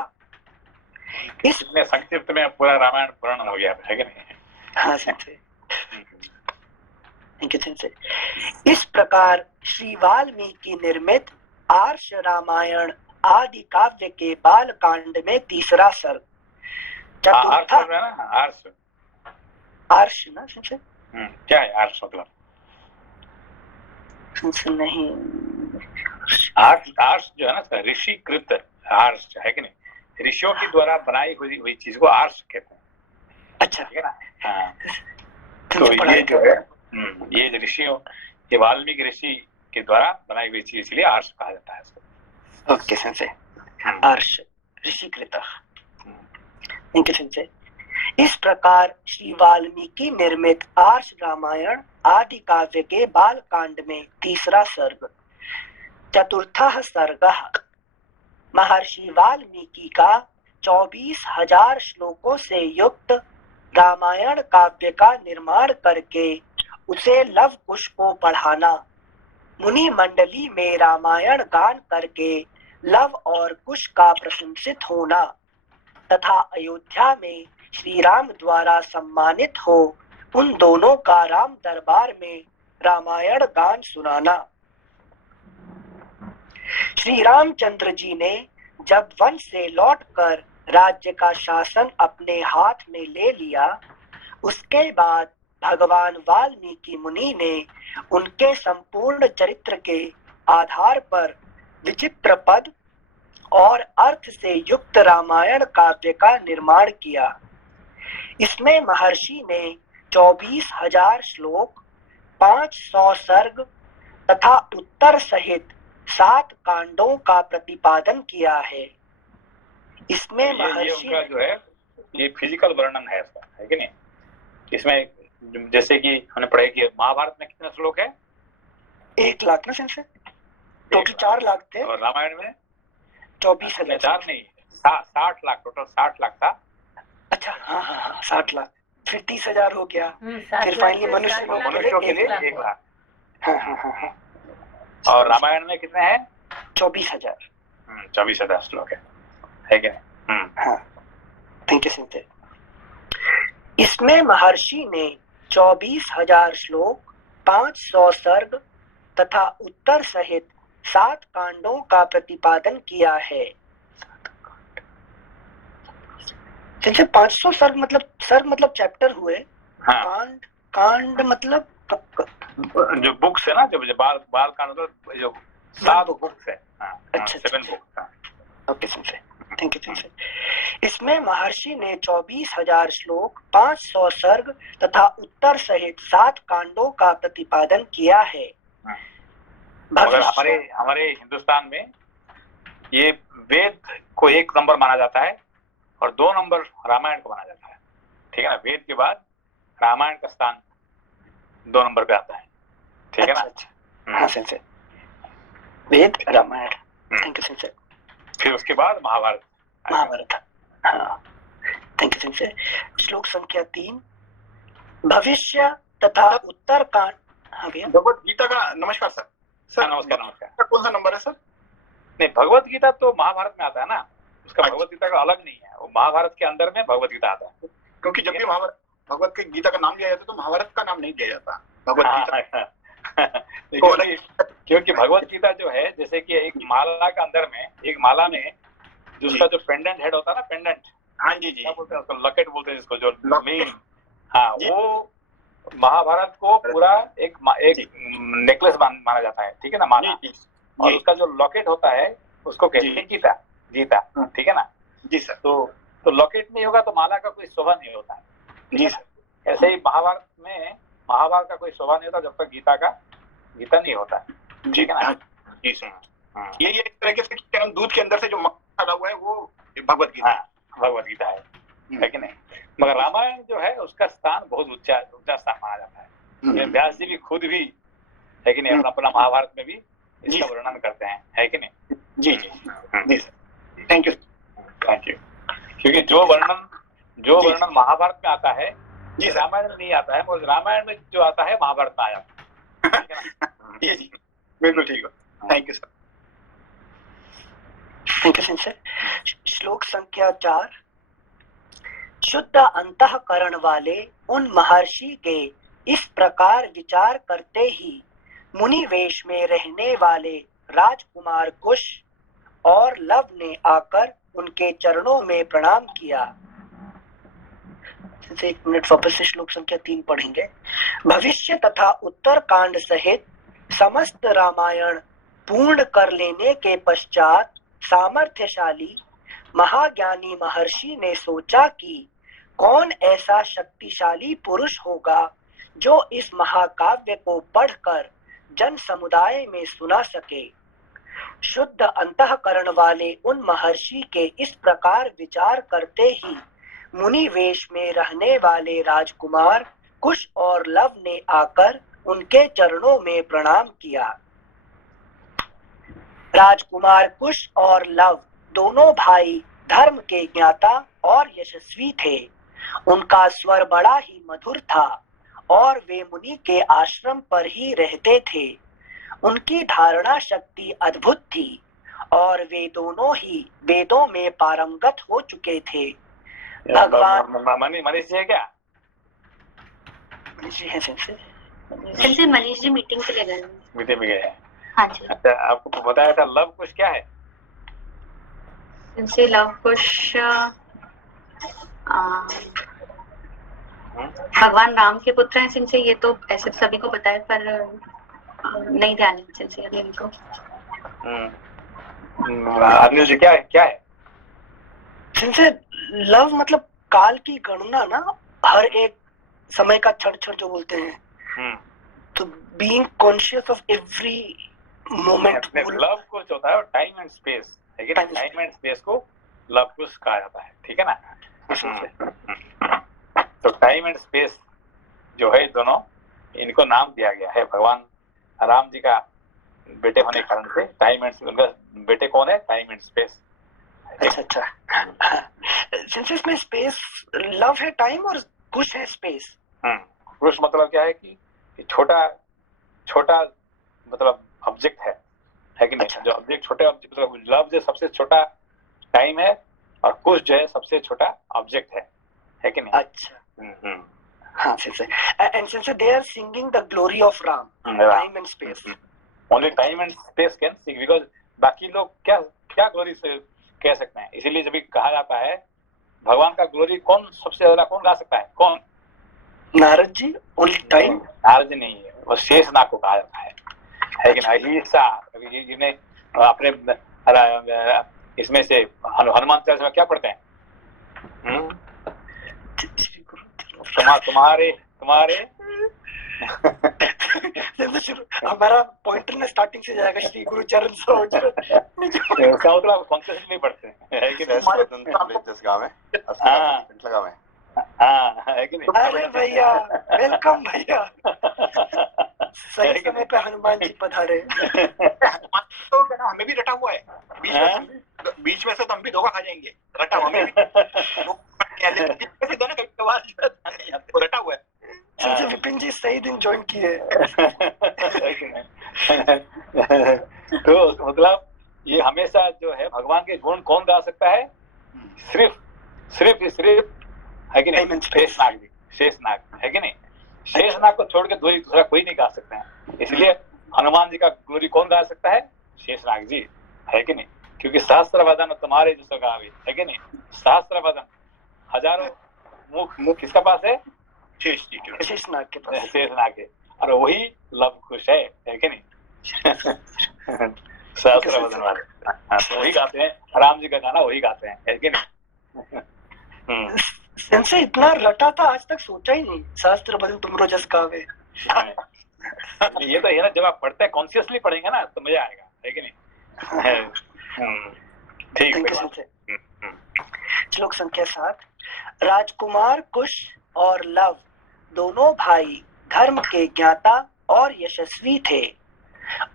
इसमें संक्षिप्त में पूरा रामायण पूर्ण हो गया है कि नहीं? हाँ संजय, थैंक यू संजय। इस प्रकार श्री वाल्मीकि निर्मित आर्ष रामायण आदि काव्य के बाल कांड में तीसरा सर्ग चतुर्था आर्ष ना संजय, क्या है आर्ष मतलब? नहीं, आर्ष जो है ना ऋषिकृत आर्ष है कि नहीं, ऋषियों के द्वारा बनाई हुई चीज को आर्ष कहते हैं। अच्छा, ठीक है ना? हाँ। तो ये जो है ये ऋषियों ये वाल्मीकि ऋषि के द्वारा बनाई हुई चीज इसलिए आर्ष कहा जाता है इसको। ओके संजय, आर्ष ऋषिकृत, थैंक यू संजय। इस प्रकार श्री वाल्मीकि निर्मित आर्ष रामायण आदि काव्य के बाल कांड में तीसरा सर्ग चतुर्थः सर्गः महर्षि वाल्मीकि का 24,000 श्लोकों से युक्त रामायण काव्य का निर्माण करके उसे लव कुश को पढ़ाना, मुनि मंडली में रामायण गान करके लव और कुश का प्रशंसित होना तथा अयोध्या में श्री राम द्वारा सम्मानित हो उन दोनों का राम दरबार में रामायण गान सुनाना। श्री रामचंद्र जी ने जब वन से लौटकर राज्य का शासन अपने हाथ में ले लिया, उसके बाद भगवान वाल्मीकि मुनि ने उनके संपूर्ण चरित्र के आधार पर विचित्र पद और अर्थ से युक्त रामायण काव्य का निर्माण किया। इसमें महर्षि ने 24,000 श्लोक, 500 सर्ग तथा उत्तर सहित 7 कांडों का प्रतिपादन किया है। इसमें महर्षि उनका जो है ये फिजिकल वर्णन है इसका, है कि नहीं? इसमें जैसे कि हमने पढ़ा कि महाभारत में कितने श्लोक है? 1 लाख ना संशय, टोटल 4 लाख थे और रामायण में 24,000 4 नहीं 60 लाख, टोटल 60 लाख था। अच्छा, हाँ हाँ हाँ 60 लाख, फिर 30,000 हो गया, फिर फाइनली मनुष्य के लिए 1 लाख। हाँ हाँ हाँ हाँ। और रामायण में कितने हैं? 24,000। 24,000 श्लोक है क्या? हाँ, थैंक यू संजय। इसमें महर्षि ने 24,000 श्लोक, 500 सर्ग तथा उत्तर सहित 7 कांडों का प्रतिपादन किया है। जैसे 500 सर्ग मतलब चैप्टर हुए। हाँ, कांड मतलब जो बुक्स है ना, जो बाल कांड मतलब जो 7 बुक्स है। अच्छा, 7 books. Okay sir, thank you sir. इसमें महर्षि ने 24,000 श्लोक, 500 सर्ग तथा उत्तर सहित 7 कांडों का प्रतिपादन किया है। मगर हमारे हिंदुस्तान में ये वेद को 1 नंबर माना जाता है और 2 नंबर रामायण को माना जाता है। ठीक है ना, वेद के बाद रामायण का स्थान 2 नंबर पे आता है। ठीक है ना। अच्छा। हाँ sir, Ved Ramayana, thank you sir. फिर उसके बाद महाभारत। हाँ, थैंक यू सर। श्लोक संख्या 3, भविष्य तथा उत्तर कांड। हाँ भैया। भगवत गीता का नमस्कार सर। सर नमस्कार। कौन सा नंबर है सर? नहीं, भगवत गीता तो महाभारत में आता है ना, उसका भगवत गीता का अलग नहीं है, वो महाभारत के अंदर में भगवत गीता आता है। क्योंकि जब भी भगवत की गीता का नाम लिया जाता है तो महाभारत का नाम नहीं दिया जाता भगवत गीता। क्योंकि भगवत गीता जो है, जैसे कि एक माला के अंदर में, एक माला में जो उसका जो पेंडेंट हेड होता है ना, पेंडेंट, हाँ जी, क्या बोलते हैं उसको, लकेट बोलते हैं जिसको, जो मेन, हाँ, वो महाभारत को पूरा एक नेकलेस माना जाता है। ठीक है ना, माला। और उसका जो लॉकेट होता है उसको कहते हैं गीता। ठीक है ना जी सर। तो लॉकेट नहीं होगा तो माला का कोई शोभा नहीं होता है। जी सर। ऐसे ही महाभारत में महाभारत का कोई शोभा नहीं होता जब तक गीता नहीं होता है। ठीक है ना। जी सर। ये एक तरीके से दूध के अंदर से जो मक्खन डाला हुआ है वो भगवत गीता है कि नहीं। मगर रामायण जो है उसका स्थान बहुत ऊंचा स्थान माना जाता है। व्यास जी भी खुद भी, है कि नहीं, अपना महाभारत में भी इसका वर्णन करते हैं, है कि नहीं। जी सर, थैंक यू। क्योंकि जो वर्णन महाभारत में आता है जी रामायण में नहीं आता है, और रामायण में जो आता है महाभारत में आ जाता है। जी बिल्कुल ठीक है, थैंक यू सर। श्लोक संख्या 4, शुद्ध अंतःकरण वाले उन महर्षि के इस प्रकार विचार करते ही मुनि वेश में रहने वाले राजकुमार कुश और लव ने आकर उनके चरणों में प्रणाम किया। 1 मिनट वापस से श्लोक संख्या 3 पढ़ेंगे। भविष्य तथा उत्तर कांड सहित समस्त रामायण पूर्ण कर लेने के पश्चात सामर्थ्यशाली महाज्ञानी महर्षि ने सोचा कि कौन ऐसा शक्तिशाली पुरुष होगा जो इस महाकाव्य को पढ़कर जन समुदाय में सुना सके। शुद्ध अंतःकरण वाले उन महर्षि के इस प्रकार विचार करते ही मुनि वेश में रहने वाले राजकुमार कुश और लव ने आकर उनके चरणों में प्रणाम किया। राजकुमार कुश और लव दोनों भाई धर्म के ज्ञाता और यशस्वी थे। उनका स्वर बड़ा ही मधुर था और वे मुनि के आश्रम पर ही रहते थे। उनकी धारणा शक्ति अद्भुत थी और वे दोनों ही वेदों में पारंगत हो चुके थे। भगवान मनीष जी है क्या? मनीष जी है सिंसे मनीष जी मीटिंग के लिए गए। मीटिंग में गए हैं। हाँ जी। अच्छा, आपको बताया था लव कुश क्या है? सिंसे लव कुश भगवान राम के पुत्र हैं। सिंसे ये तो ऐसे सभी को पता है, पर नहीं ध्यान है सिंसे इनको। अनिल जी क्या है? सिंसे लव मतलब काल की गणना ना, हर एक समय का क्षण जो बोलते हैं, तो being conscious of every moment. Love कुछ होता है टाइम एंड स्पेस, है कि टाइम एंड स्पेस को लव कुछ कहा जाता है। ठीक है ना। तो टाइम एंड स्पेस जो है दोनों, इनको नाम दिया गया है भगवान राम जी का बेटे होने के कारण से। टाइम एंड, उनका बेटे कौन है? Time and space. अच्छा। सिंस इसमें स्पेस लव है टाइम और कुश है स्पेस। कुश मतलब क्या है कि छोटा मतलब ऑब्जेक्ट है कि नहीं। अच्छा। जो ऑब्जेक्ट छोटे ऑब्जेक्ट, मतलब लव जो सबसे छोटा टाइम है और कुश जो है सबसे छोटा ऑब्जेक्ट है कि नहीं। अच्छा। हाँ sensei. And sensei, they are singing the glory of Ram, time and space. Only time and space can sing, because बाकी लोग क्या क्या ग्लोरी से कह सकते हैं. इसीलिए जब भी कहा जाता है भगवान का ग्लोरी कौन सबसे ज्यादा कौन गा सकता है, कौन? नारद जी. Only time. नारद जी नहीं है, वो शेषनाग को कहा जाता है कि नहीं. इन्हें अपने इसमें से हनुमान चालीसा क्या पढ़ते हैं? तुम्हारे हमारा पॉइंटर ना स्टार्टिंग से जाएगा श्री गुरु चरण सरोज. उसका मतलब कॉन्शियस नहीं पढ़ते हैं, है कि नहीं? है कि नहीं? अरे भैया वेलकम भैया, सही समय पे हनुमान जी पधारे. तो ना हमें भी रटा हुआ है बीच में से, तो हम भी धोखा खा जाएंगे. रटा हुआ हमें भी रटा हुआ है. संजय विपिन जी सही दिन ज्वाइन किए. तो मतलब ये हमेशा जो है भगवान के गुण कौन गा सकता है? सिर्फ है कि नहीं? शेषनाग जी, शेषनाग, है कि नहीं? शेषनाग को छोड़ के दूसरा कोई नहीं गा सकता है. इसलिए हनुमान जी का ग्लोरी कौन गा सकता है? शेषनाग जी, है कि नहीं? क्योंकि सहस्त्र वदन तुम्हारे जैसा गावे, है कि नहीं? सहस्त्र वदन, हजारों मुख किसका पास है? शेषनाग के पास. शेषनाग के, और वही लव कुश है कि नहीं? सहस्त्र वदन वाले. तो वही गाते हैं, राम जी का गाना वही गाते हैं, है कि नहीं? सेंसे इतना रटा था आज तक सोचा ही नहीं. सहस्त्र वदन तुमरो जस गावे. ये तो है ना, जब आप पढ़ते हैं कॉन्शियसली पढ़ेंगे ना तो मजा आएगा, है कि नहीं? ठीक है. श्लोक संख्या 7. राजकुमार कुश और लव दोनों भाई धर्म के ज्ञाता और यशस्वी थे.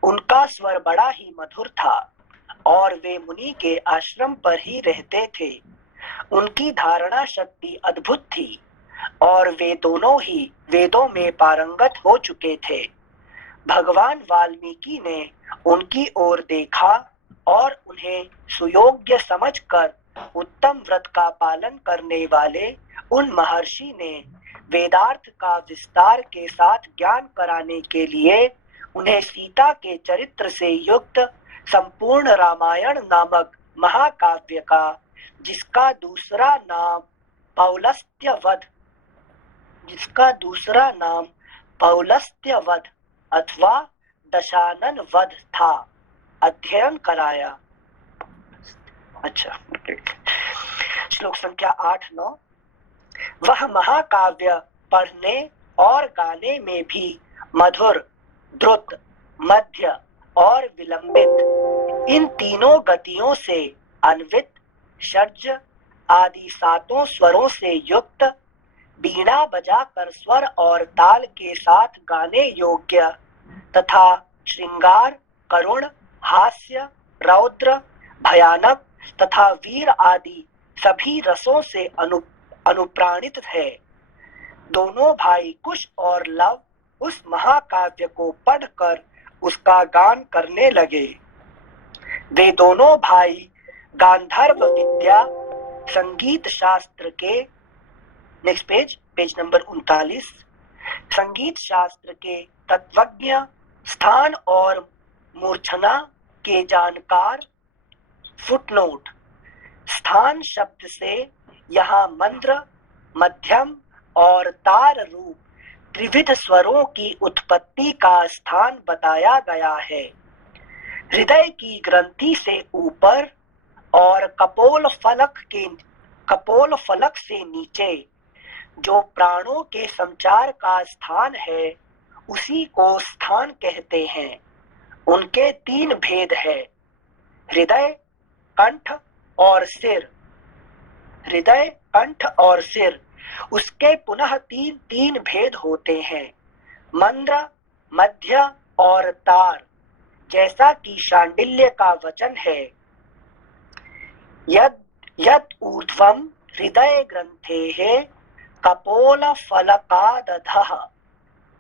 उनका स्वर बड़ा ही मधुर था और वे मुनि के आश्रम पर ही रहते थे. उनकी धारणा शक्ति अद्भुत थी और वे दोनों ही वेदों में पारंगत हो चुके थे. भगवान वाल्मीकि ने उनकी ओर देखा और उन्हें सुयोग्य समझकर उत्तम व्रत का पालन करने वाले उन महर्षि ने वेदार्थ का विस्तार के साथ ज्ञान कराने के लिए उन्हें सीता के चरित्र से युक्त संपूर्ण रामायण नामक महाकाव्य का, जिसका दूसरा नाम पौलस्त्य वध अथवा दशानन वध था, अध्ययन कराया. अच्छा. श्लोक संख्या 8-9. वह महाकाव्य पढ़ने और गाने में भी मधुर, द्रुत, मध्य और विलंबित, इन तीनों गतियों से अन्वित, षड्ज आदि 7 स्वरों से युक्त, बीणा बजाकर स्वर और ताल के साथ गाने योग्य तथा श्रृंगार, करुण, हास्य, रौद्र, भयानक तथा वीर आदि सभी रसों से अनुप्राणित है. दोनों भाई कुश और लव उस महाकाव्य को पढ़कर उसका गान करने लगे. वे दोनों भाई गांधर्व विद्या, संगीत शास्त्र के, नेक्स्ट पेज नंबर 39, संगीत शास्त्र के तत्वज्ञ, स्थान और मूर्छना के जानकार. फुटनोट. स्थान शब्द से यहाँ मंद्र, मध्यम और तार रूप त्रिविध स्वरों की उत्पत्ति का स्थान बताया गया है. हृदय की ग्रंथि से ऊपर और कपोल फलक से नीचे जो प्राणों के संचार का स्थान है, उसी को स्थान कहते हैं. उनके 3 भेद है: हृदय, कंठ और सिर. हृदय, कंठ और सिर. उसके पुनः 3 भेद होते हैं: मंद्र, मध्य और तार, जैसा कि शांडिल्य का वचन है, यद ऊर्ध्वम हृदय ग्रंथेः कपोल फलकादधः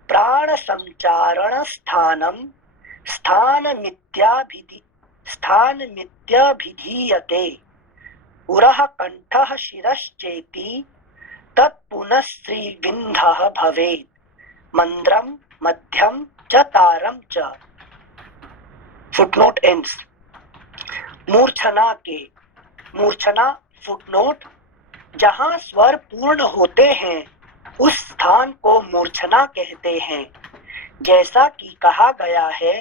प्राण संचारण स्थानम स्थानमित्यभिधीयते. उरः कंठः शिरश्चेति तत्पुनः श्रीविन्धः भवेत् मंद्रम मध्यम च तारम च। Footnote ends. मूर्छना फुटनोट, जहां स्वर पूर्ण होते हैं उस स्थान को मूर्छना कहते हैं। जैसा कि कहा गया है,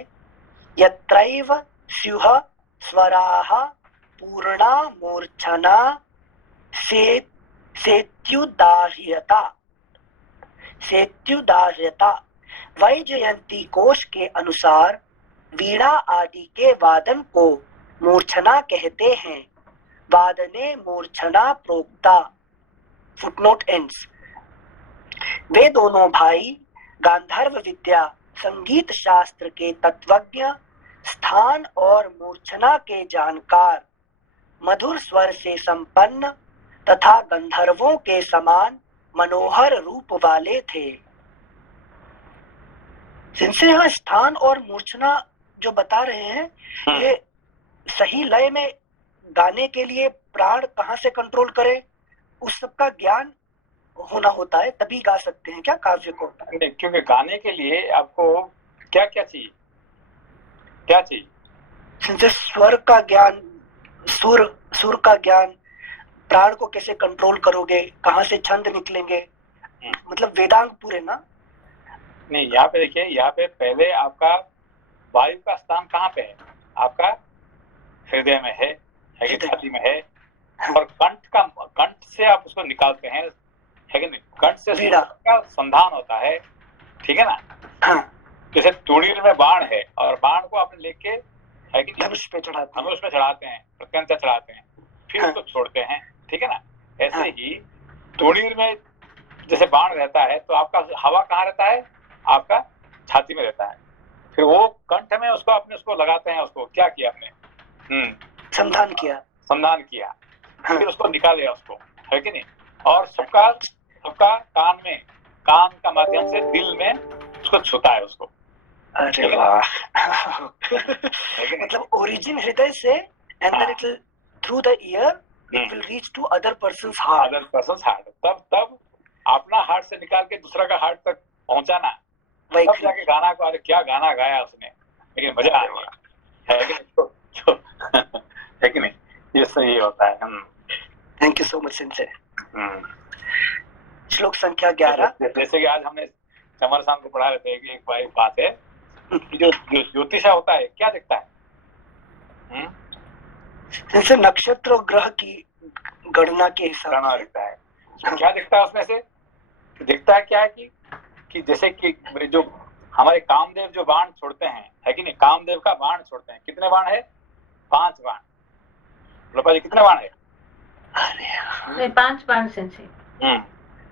यत्रैव स्युः स्वराः पूर्णा मूर्छना सेत्युदाह्यता। वैजयंती कोश के अनुसार वीणा आदि के वादन को मूर्छना कहते हैं। वादने मूर्छना प्रोक्ता। Footnote ends. वे दोनों भाई गांधर्व विद्या, संगीत शास्त्र के तत्वज्ञ, स्थान और मूर्छना के जानकार, मधुर स्वर से संपन्न तथा गंधर्वों के समान मनोहर रूप वाले थे। जिनसे यहाँ स्थान और मूर्छना जो बता रहे हैं, ये सही लय में गाने के लिए प्राण कहाँ से कंट्रोल करे, उस सब का ज्ञान होना होता है, तभी गा सकते हैं क्या काव्य को? क्योंकि गाने के लिए आपको क्या क्या चाहिए, क्या चाहिए? स्वर का ज्ञान, सुर का ज्ञान, प्राण को कैसे कंट्रोल करोगे, कहाँ से छंद निकलेंगे, मतलब वेदांग पूरे ना। नहीं, यहाँ पे देखिए, यहाँ पे पहले आपका वायु का स्थान कहाँ पे है? आपका हृदय में है कि छाती में है, और कंठ से आप उसको निकालते हैं, है कि नहीं? कंठ से का संधान होता है, ठीक है ना? हाँ। जैसे तुड़ीर में बाण है और बाण को आपने लेके, है कि धनुष पे चढ़ाते हैं, प्रत्यंचा चढ़ाते हैं, फिर उसको छोड़ते हैं, ठीक है ना? ऐसे ही तुड़ीर में जैसे बाण रहता है तो आपका हवा कहाँ रहता है? आपका छाती में रहता है। फिर वो कंठ में उसको लगाते हैं, उसको क्या किया आपने? संधान किया, फिर उसको निकाले उसको, है कि नहीं? और सबका कान का माध्यम से दिल में उसको छूता है उसको। अरे वाह। मतलब ओरिजिन हृदय से, and then it will through the ear it will reach to other persons heart. तब अपना हार्ट से निकाल के दूसरा का हार्ट तक पहुंचाना, तब जाके गाना को, अरे क्या गाना गाया उसने, लेकिन मजा आ गया, है कि नहीं? है कि नहीं? ये सही होता है। थैंक यू सो मच सिंसे। श्लोक संख्या 11। जैसे कि आज हमने चमर साहब को पढ़ा रहे थे कि एक बात है कि जो ज्योतिषा होता है क्या दिखता है? जैसे नक्षत्र और ग्रह की गणना के हिसाब से दिखता है। तो क्या दिखता है उसमें से? दिखता है क्या है कि जैसे कि जो हमारे कामदेव जो बाण छोड़ते हैं, है कि नहीं? कामदेव का बाण छोड़ते हैं, कितने बाण है? 5 बाण। लोपा जी कितने बाण है? अरे 5 बाण से।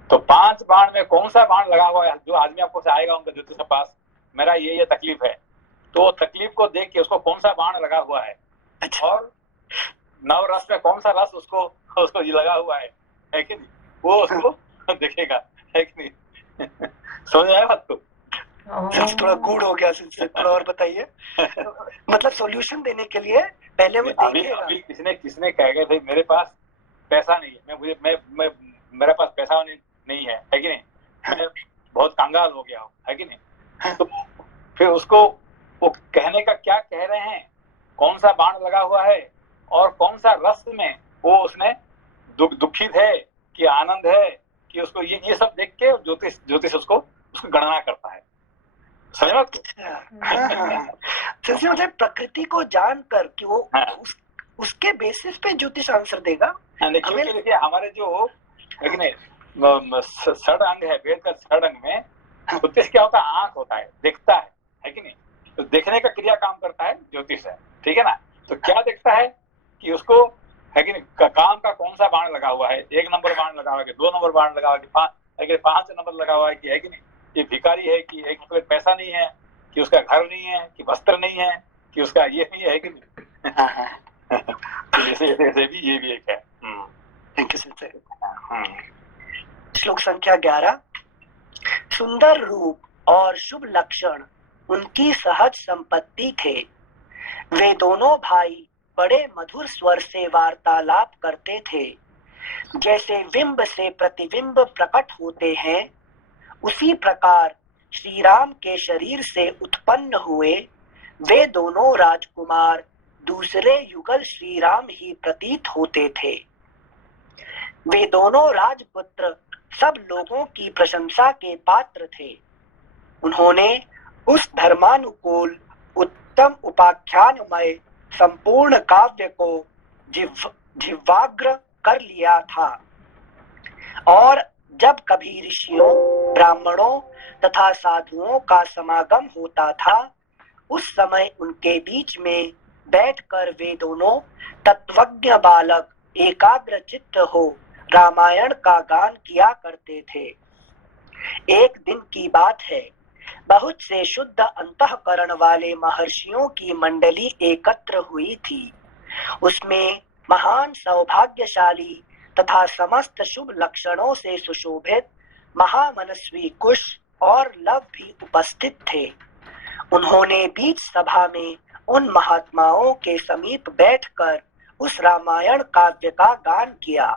तो 5 बाण में कौन सा बाण लगा हुआ है? जो आदमी आपको से आएगा उनका ज्योतिष के पास, मेरा ये तकलीफ है, तो तकलीफ को देख के उसको कौन सा बाण लगा हुआ है, और नव रस में कौन सा रस उसको ये लगा हुआ है कि नहीं? वो उसको देखेगा, है कि नहीं? समझ आया बात को? थोड़ा गूढ़ हो गया, थोड़ा और बताइए। मतलब सॉल्यूशन देने के लिए पहले वो देखेगा। अभी किसने कहेगा भाई मेरे पास पैसा नहीं है, मैं मेरे पास पैसा नहीं है कि नहीं? मैं बहुत कंगाल हो गया हूँ, है कि नहीं? तो फिर उसको वो कहने का क्या कह रहे हैं, कौन सा बाण लगा हुआ है और कौन सा रस में वो उसने दुखित है कि आनंद है, कि उसको ये सब देख के ज्योतिष उसको गणना करता है। समझ बात? जैसे मतलब प्रकृति को जानकर कि वो उसके बेसिस पे ज्योतिष आंसर देगा। देखिए हमारे जो षड अंग है, वेद का षड अंग में ज्योतिष क्या होता है? आंख होता है, देखता है कि नहीं? तो देखने का क्रिया काम करता है ज्योतिष है, ठीक है ना? तो क्या देखता है कि उसको, है कि नहीं, काम का कौन सा बाण लगा हुआ है, 1 नंबर बाण लगा हुआ है, 2 नंबर बाण लगा हुआ है, 5 नंबर लगा हुआ है कि, है कि नहीं? ये भिखारी है कि एक तो पैसा नहीं है, कि उसका घर नहीं है, कि वस्त्र नहीं है, कि उसका ये नहीं है कि नहीं? तो जैसे भी ये भी एक है। Thank you sir. श्लोक संख्या 11। सुंदर रूप और शुभ लक्षण उनकी सहज संपत्ति थे। वे दोनों भाई बड़े मधुर स्वर से वार्तालाप करते थे। जैसे बिंब से प्रतिबिंब प्रकट होते हैं, उसी प्रकार श्री राम के शरीर से उत्पन्न हुए वे दोनों राजकुमार दूसरे युगल श्री राम ही प्रतीत होते थे। वे दोनों राजपुत्र सब लोगों की प्रशंसा के पात्र थे। उन्होंने उस धर्मानुकूल उत्तम उपाख्यानमय संपूर्ण काव्य को जिह्वाग्र कर लिया था, और जब कभी ऋषियों, ब्राह्मणों तथा साधुओं का समागम होता था, उस समय उनके बीच में बैठकर वे दोनों तत्वज्ञ बालक एकाग्र चित्त हो रामायण का गान किया करते थे। एक दिन की बात है, बहुत से शुद्ध अंतःकरण वाले महर्षियों की मंडली एकत्र हुई थी। उसमें महान सौभाग्यशाली तथा समस्त शुभ लक्षणों से सुशोभित महामनस्वी कुश और लव भी उपस्थित थे। उन्होंने बीच सभा में उन महात्माओं के समीप बैठकर उस रामायण काव्य का गान किया।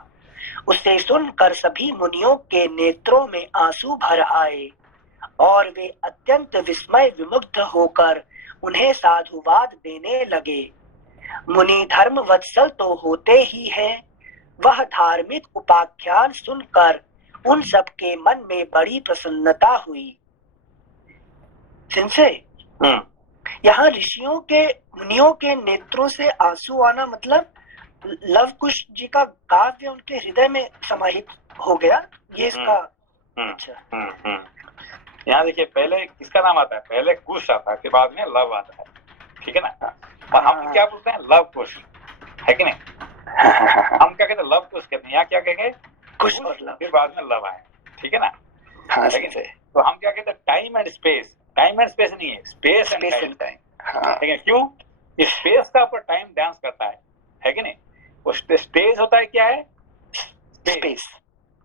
उसे सुनकर सभी मुनियों के नेत्रों में आंसू भर आए और वे अत्यंत विस्मय विमुग्ध होकर उन्हें साधुवाद देने लगे। मुनि धर्म वत्सल तो होते ही हैं, वह धार्मिक उपाख्यान सुनकर उन सब के मन में बड़ी प्रसन्नता हुई। सिंसे यहाँ ऋषियों के, मुनियों के नेत्रों से आंसू आना मतलब लव कुश जी का काव्य उनके हृदय में समाहित हो गया, ये इसका। अच्छा, यहाँ देखिए पहले किसका नाम आता है, पहले कुश आता है, के बाद में लव आता है, ठीक है ना। और हम क्या बोलते हैं, लव कुश, है कि नहीं। हम क्या कहते हैं, लव कुश कहते हैं। यहाँ क्या कहेंगे, कुश और लव, फिर बाद में लव आए, ठीक है ना। तो हम क्या कहते हैं, time and space. Time and space नहीं है, स्पेस एंड टाइम, ठीक है। क्यों, स्पेस का ऊपर टाइम डांस करता है कि नहीं। वो स्टेज होता है, क्या है, स्पेस,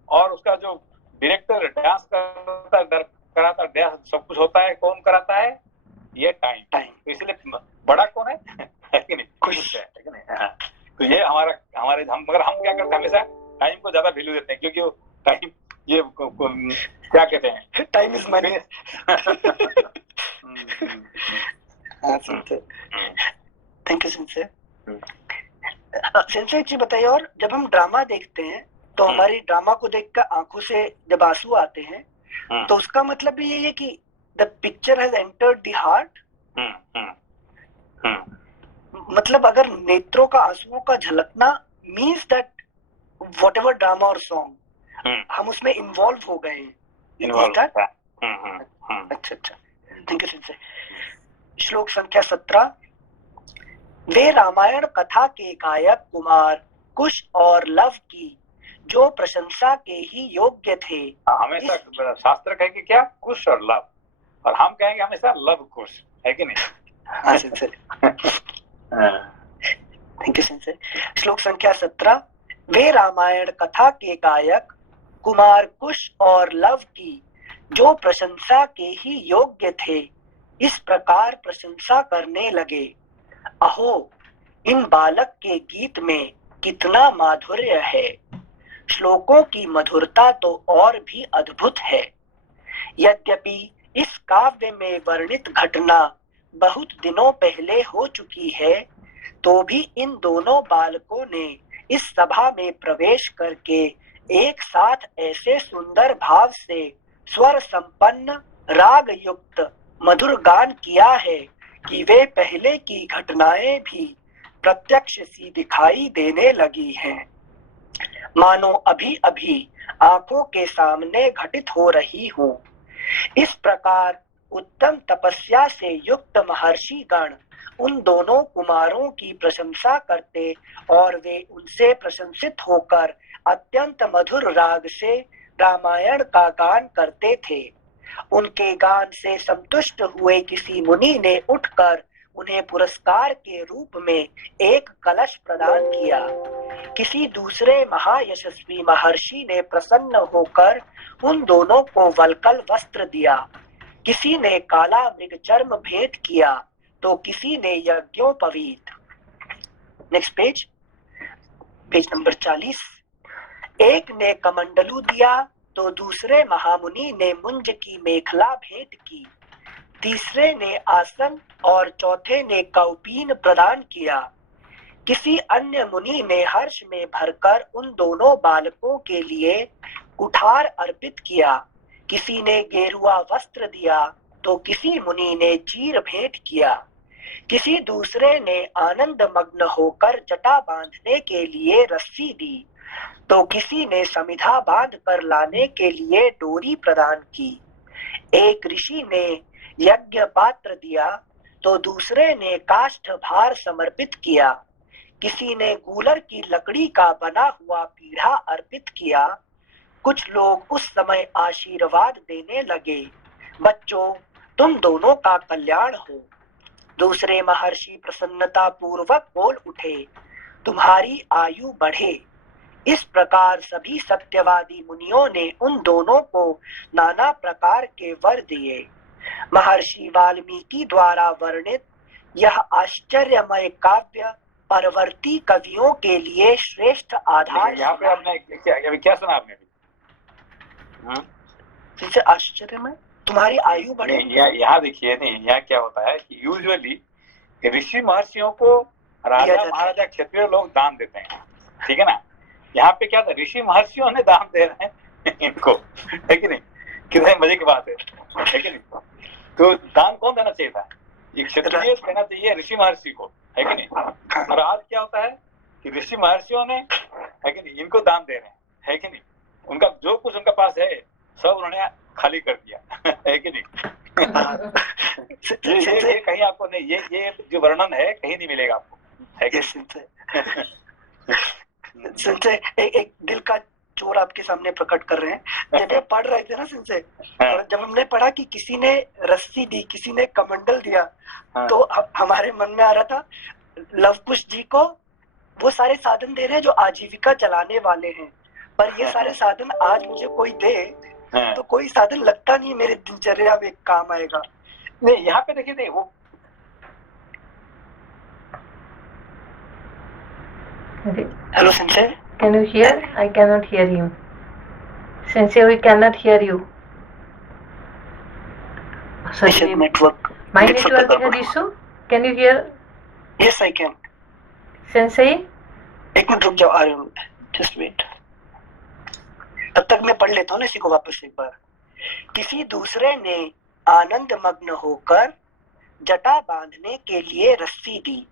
और उसका जो डायरेक्टर डांस कराता है, सब कुछ होता है, कौन कराता है, ये टाइम। तो इसलिए बड़ा कौन है कि नहीं, खुश है कि नहीं। तो ये हमारे मगर हम क्या करते हैं, हमेशा टाइम को ज्यादा वैल्यू देते हैं, क्योंकि वो टाइम, ये क्या कहते हैं, time is money. Thank you सिंसे। सिंसे जी बताइए, और जब हम ड्रामा देखते हैं तो हमारी ड्रामा को देखकर आंखों से जब आंसू आते हैं, तो उसका मतलब भी ये है कि the picture has entered the heart. मतलब अगर नेत्रों का आंसुओं का झलकना मीन्स दैट व्हाटएवर ड्रामा और सॉन्ग हम उसमें इन्वॉल्व हो गए हैं। अच्छा, थैंक यू सिंसे। श्लोक संख्या 17। वे रामायण कथा के गायक कुमार कुश और लव की जो प्रशंसा के ही योग्य थे। हमेशा शास्त्र कहेंगे क्या, कुश और लव, और हम कहेंगे हमेशा लव कुश, है कि नहीं। थैंक यू सिंसे। श्लोक संख्या 17। वे रामायण कथा के गायक कुमार कुश और लव की जो प्रशंसा के ही योग्य थे, इस प्रकार प्रशंसा करने लगे। अहो, इन बालक के गीत में कितना माधुर्य है। श्लोकों की मधुरता तो और भी अद्भुत है। यद्यपि इस काव्य में वर्णित घटना बहुत दिनों पहले हो चुकी है, तो भी इन दोनों बालकों ने इस सभा में प्रवेश करके एक साथ ऐसे सुंदर भाव से स्वर संपन्न राग युक्त मधुर गान किया है कि वे पहले की घटनाएं भी प्रत्यक्ष सी दिखाई देने लगी हैं, मानो अभी अभी आंखों के सामने घटित हो रही हो। इस प्रकार उत्तम तपस्या से युक्त महर्षि गण उन दोनों कुमारों की प्रशंसा करते और वे उनसे प्रशंसित होकर अत्यंत मधुर राग से रामायण का गान करते थे। उनके गान से संतुष्ट हुए किसी मुनि ने उठकर उन्हें पुरस्कार के रूप में एक कलश प्रदान किया। किसी दूसरे महायशस्वी महर्षि ने प्रसन्न होकर उन दोनों को वल्कल वस्त्र दिया। किसी ने काला मृगचर्म भेंट किया, तो किसी ने यज्ञोपवीत। Next page, page number 40। एक ने कमंडलू दिया तो दूसरे महामुनि ने मुंज की मेखला भेंट की, तीसरे ने आसन और चौथे ने कौपीन प्रदान किया। किसी अन्य मुनि ने हर्ष में भरकर उन दोनों बालकों के लिए कुठार अर्पित किया। किसी ने गेरुआ वस्त्र दिया तो किसी मुनि ने चीर भेंट किया। किसी दूसरे ने आनंद मग्न होकर जटा बांधने के लिए रस्सी दी तो किसी ने समिधा बांध कर लाने के लिए डोरी प्रदान की। एक ऋषि ने यज्ञ पात्र दिया तो दूसरे ने काष्ठ भार समर्पित किया। किसी ने गूलर की लकड़ी का बना हुआ पीढ़ा अर्पित किया। कुछ लोग उस समय आशीर्वाद देने लगे, बच्चों तुम दोनों का कल्याण हो। दूसरे महर्षि प्रसन्नता पूर्वक बोल उठे, तुम्हारी आयु बढ़े। इस प्रकार सभी सत्यवादी मुनियों ने उन दोनों को नाना प्रकार के वर दिए। महर्षि वाल्मीकि द्वारा वर्णित यह आश्चर्यमय काव्य परवर्ती कवियों के लिए श्रेष्ठ आधार। यहाँ पे आपने अभी क्या सुना आपने? जिससे आश्चर्यमय तुम्हारी आयु बढ़े। यहाँ देखिए, नहीं यहाँ क्या होता है कि यूजुअली ऋषि महर्षियों को राजा महाराजा क्षत्रिय लोग दान देते हैं, ठीक है ना। यहाँ पे क्या था, ऋषि महर्षियों ने दान दे रहे हैं इनको, है कि नहीं? कितने मजे की बात है कि नहीं? तो दान कौन देना चाहिए था? ये क्षत्रिय देना चाहिए ऋषि महर्षि को, है कि नहीं? और आज क्या होता है कि ऋषि महर्षियों ने, है कि नहीं, इनको दान दे रहे हैं, है कि नहीं? उनका जो कुछ उनका पास है सब उन्होंने खाली कर दिया, है कि नहीं? ये कहीं आपको नहीं, ये जो वर्णन है कहीं नहीं मिलेगा आपको, है कि सिंसे एक दिल का चोर आपके सामने प्रकट कर रहे हैं। जब ये पढ़ रहे थे ना सिंसे, और जब हमने पढ़ा कि किसी ने रस्सी दी, किसी ने कमंडल दिया, तो हमारे मन में आ रहा था लव कुश जी को वो सारे साधन दे रहे हैं जो आजीविका चलाने वाले हैं, पर ये सारे साधन आज मुझे कोई दे तो कोई साधन लगता नहीं मेरे दिनचर्या में काम आएगा। नहीं, यहाँ पे देखिए, नहीं वो Hello, Sensei. Can you hear? I cannot hear you. Sensei, we cannot hear you. Sorry, network. My network had issue. Can you hear? Yes, I can. Sensei? एक मिनट रुक जाओ, आ रहे हूँ। Just wait. तब तक मैं पढ़ लेता हूँ ना इसी को वापस एक बार। किसी दूसरे ने आनंद मग्न होकर जटा बांधने के लिए रस्सी दी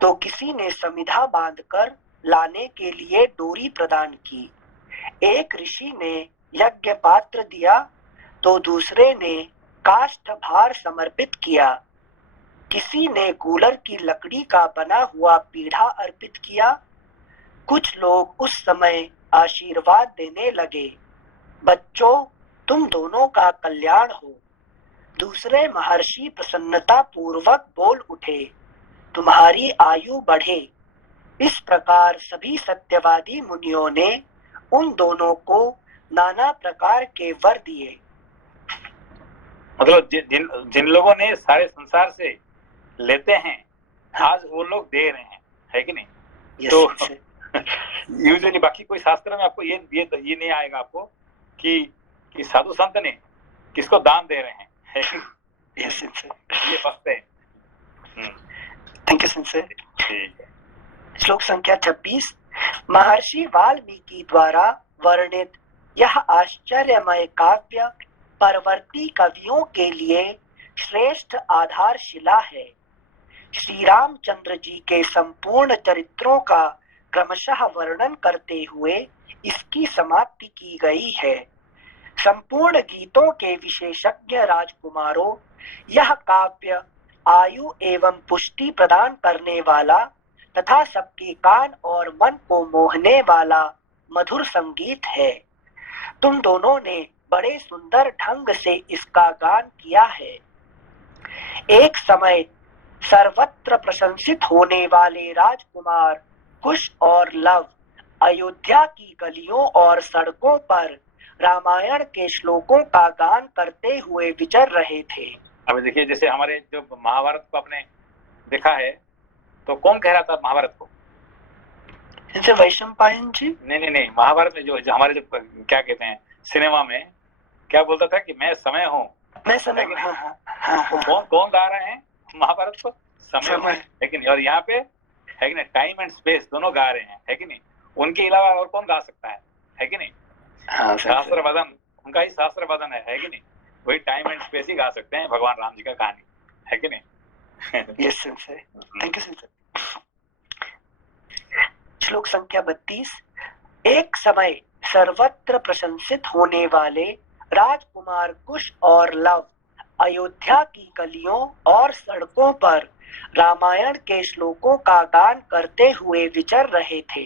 तो किसी ने समिधा बांधकर लाने के लिए डोरी प्रदान की। एक ऋषि ने यज्ञ पात्र दिया तो दूसरे ने काष्ठ भार समर्पित किया। किसी ने गूलर की लकड़ी का बना हुआ पीढ़ा अर्पित किया। कुछ लोग उस समय आशीर्वाद देने लगे, बच्चों तुम दोनों का कल्याण हो। दूसरे महर्षि प्रसन्नता पूर्वक बोल उठे, तुम्हारी आयु बढ़े। इस प्रकार सभी सत्यवादी मुनियों ने उन दोनों को नाना प्रकार के वर दिए। मतलब जिन लोगों ने सारे संसार से लेते हैं, आज वो लोग दे रहे हैं, है कि नहीं? तो यूजुअली बाकी कोई शास्त्र में आपको ये नहीं आएगा आपको कि साधु संत ने किसको दान दे रहे हैं, है कि ये बसते हैं। थैंक यू सिंसे। श्लोक संख्या 26। महर्षि वाल्मीकि द्वारा वर्णित यह आश्चर्यमय काव्य परवर्ती कवियों के लिए श्रेष्ठ आधारशिला है। श्री रामचंद्र जी के संपूर्ण चरित्रों का क्रमशः वर्णन करते हुए इसकी समाप्ति की गई है। संपूर्ण गीतों के विशेषज्ञ राजकुमारों, यह काव्य आयु एवं पुष्टि प्रदान करने वाला तथा सबके कान और मन को मोहने वाला मधुर संगीत है। तुम दोनों ने बड़े सुंदर ढंग से इसका गान किया है। एक समय सर्वत्र प्रशंसित होने वाले राजकुमार कुश और लव अयोध्या की गलियों और सड़कों पर रामायण के श्लोकों का गान करते हुए विचर रहे थे। अभी देखिए, जैसे हमारे जो महाभारत को आपने देखा है, तो कौन कह रहा था महाभारत को? जैसे वैशंपायन जी, नहीं, महाभारत में जो हमारे जो क्या कहते हैं सिनेमा में क्या बोलता था कि मैं समय हूँ, मैं समय, तो कौन गा रहे हैं महाभारत को? समय है कि नहीं? और यहाँ पे है कि नहीं, टाइम एंड स्पेस दोनों गा रहे हैं, है कि नहीं? उनके अलावा और कौन गा सकता है कि नहीं? सहस्त्र वदन, उनका ही सहस्त्र वदन है कि नहीं? वही टाइम एंड स्पेस ही गा सकते हैं भगवान राम जी का कहानी, है कि नहीं? Yes sir, thank you sir. श्लोक संख्या 32। एक समय सर्वत्र प्रशंसित होने वाले राजकुमार कुश और लव अयोध्या की गलियों और सड़कों पर रामायण के श्लोकों का गान करते हुए विचर रहे थे।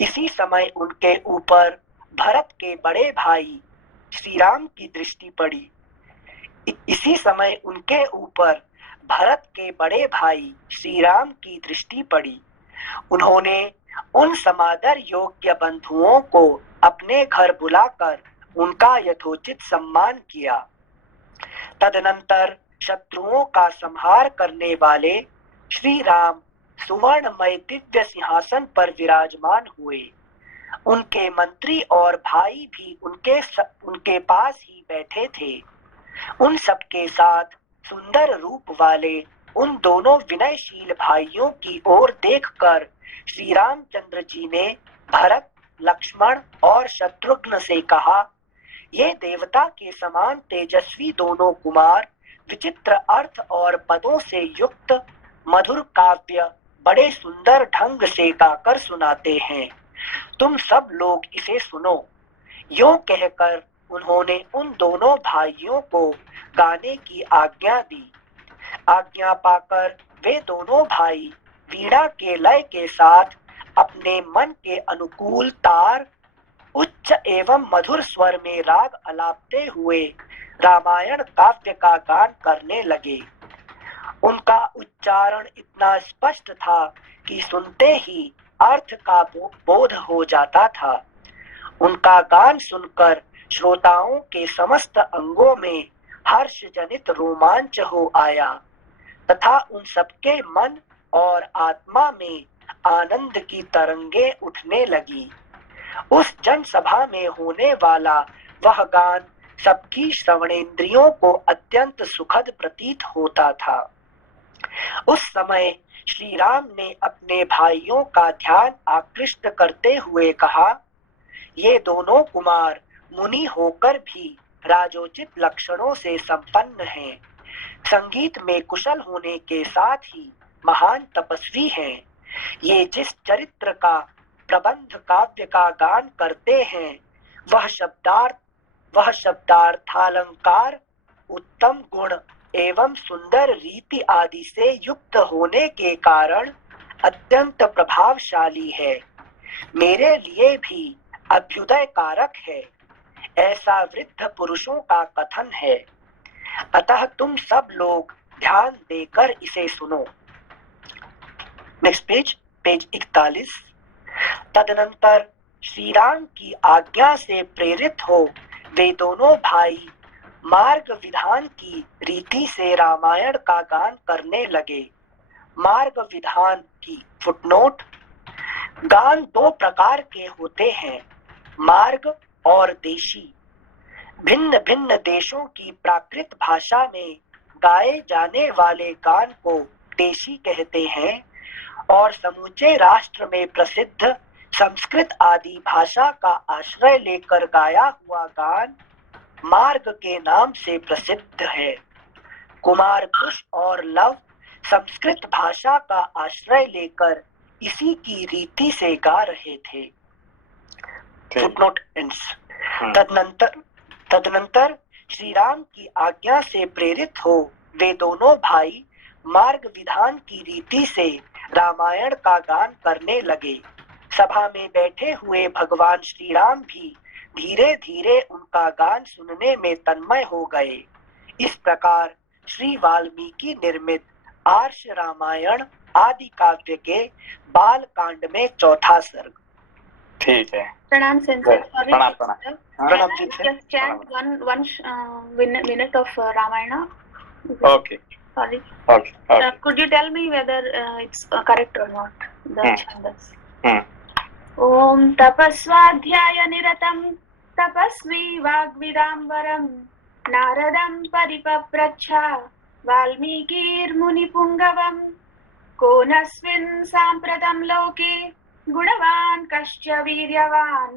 इसी समय उनके ऊपर भरत के बड़े भाई श्री राम की दृष्टि पड़ी। इसी समय उनके ऊपर भरत के बड़े भाई श्री राम की दृष्टि पड़ी। उन्होंने उन समादर योग्य बंधुओं को अपने घर बुलाकर उनका यथोचित सम्मान किया। तदनंतर शत्रुओं का संहार करने वाले श्री राम सुवर्णमय दिव्य सिंहासन पर विराजमान हुए। उनके मंत्री और भाई भी उनके पास ही बैठे थे। उन सबके साथ सुंदर रूप वाले उन दोनों विनयशील भाइयों की ओर देखकर श्री रामचंद्र जी ने भरत, लक्ष्मण और शत्रुघ्न से कहा, ये देवता के समान तेजस्वी दोनों कुमार विचित्र अर्थ और पदों से युक्त मधुर काव्य बड़े सुंदर ढंग से गाकर सुनाते हैं। तुम सब लोग इसे सुनो। यूं कहकर उन्होंने उन दोनों भाइयों को गाने की आज्ञा दी। आज्ञा पाकर वे दोनों भाई वीणा के लय के साथ अपने मन के अनुकूल तार उच्च एवं मधुर स्वर में राग अलापते हुए रामायण काव्य का गान करने लगे। उनका उच्चारण इतना स्पष्ट था कि सुनते ही अर्थ का बोध हो जाता था। उनका गान सुनकर श्रोताओं के समस्त अंगों में हर्ष जनित रोमांच हो आया तथा उन सबके मन और आत्मा में आनंद की तरंगे उठने लगी। उस जनसभा में होने वाला वह गान सबकी श्रवणेंद्रियों को अत्यंत सुखद प्रतीत होता था। उस समय श्री राम ने अपने भाइयों का ध्यान आकृष्ट करते हुए कहा, ये दोनों कुमार मुनि होकर भी राजोचित लक्षणों से संपन्न हैं। संगीत में कुशल होने के साथ ही महान तपस्वी हैं। ये जिस चरित्र का प्रबंध काव्य का गान करते हैं वह शब्दार्थालंकार उत्तम गुण एवं सुंदर रीति आदि से युक्त होने के कारण अत्यंत प्रभावशाली है। मेरे लिए भी अभ्युदय कारक है, ऐसा वृद्ध पुरुषों का कथन है। अतः तुम सब लोग ध्यान देकर इसे सुनो। Next page, page 41। तदनंतर श्री राम की आज्ञा से प्रेरित हो वे दोनों भाई मार्ग विधान की रीति से रामायण का गान करने लगे। मार्ग विधान की फुटनोट, गान दो प्रकार के होते हैं, मार्ग और देशी। भिन्न भिन्न देशों की प्राकृत भाषा में गाए जाने वाले गान को देशी कहते हैं और समूचे राष्ट्र में प्रसिद्ध संस्कृत आदि भाषा का आश्रय लेकर गाया हुआ गान मार्ग के नाम से प्रसिद्ध है। कुमार कुश और लव संस्कृत भाषा का आश्रय लेकर इसी की रीति से गा रहे थे। Footnote ends. तदनंतर श्री राम की आज्ञा से प्रेरित हो वे दोनों भाई मार्ग विधान की रीति से रामायण का गान करने लगे। सभा में बैठे हुए भगवान श्री राम भी धीरे धीरे उनका गान सुनने में तन्मय हो गए। इस प्रकार श्री वाल्मीकि निर्मित आर्ष रामायण आदि काव्य के बाल कांड में चौथा सर्ग। ठीक है। प्रणाम सेंसर। प्रणाम। Just chant one minute of Ramayana. Okay. Sorry. Okay. Could you tell me whether it's correct or not? The chandas. ॐ तपस्वाध्याय निरतं तपस्वी वाग्विदाम्बरं नारदं परिपप्रच्छ वाल्मीकिर्मुनिपुङ्गवम् को नस्मिन् साम्प्रतं लोके गुणवान् कश्च वीर्यवान्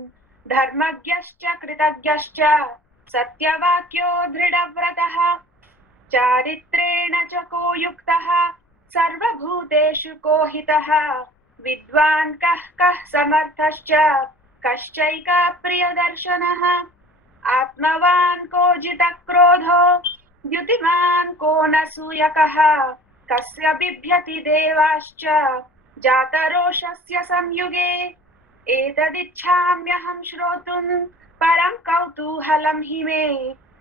धर्मज्ञश्च कृतज्ञश्च सत्यवाक्यो दृढव्रतः चारित्रेण च को युक्तः सर्वभूतेषु को हितः विद्वान् कः कः समर्थश्च कश्चैकः प्रियदर्शनः आत्मवान् को जितक्रोधो द्युतिमान् को न सूयकः कस्य बिभ्यति देवाश्च जातरोषस्य संयुगे एतदिच्छाम्यहं श्रोतुं परं कौतूहलं हि मे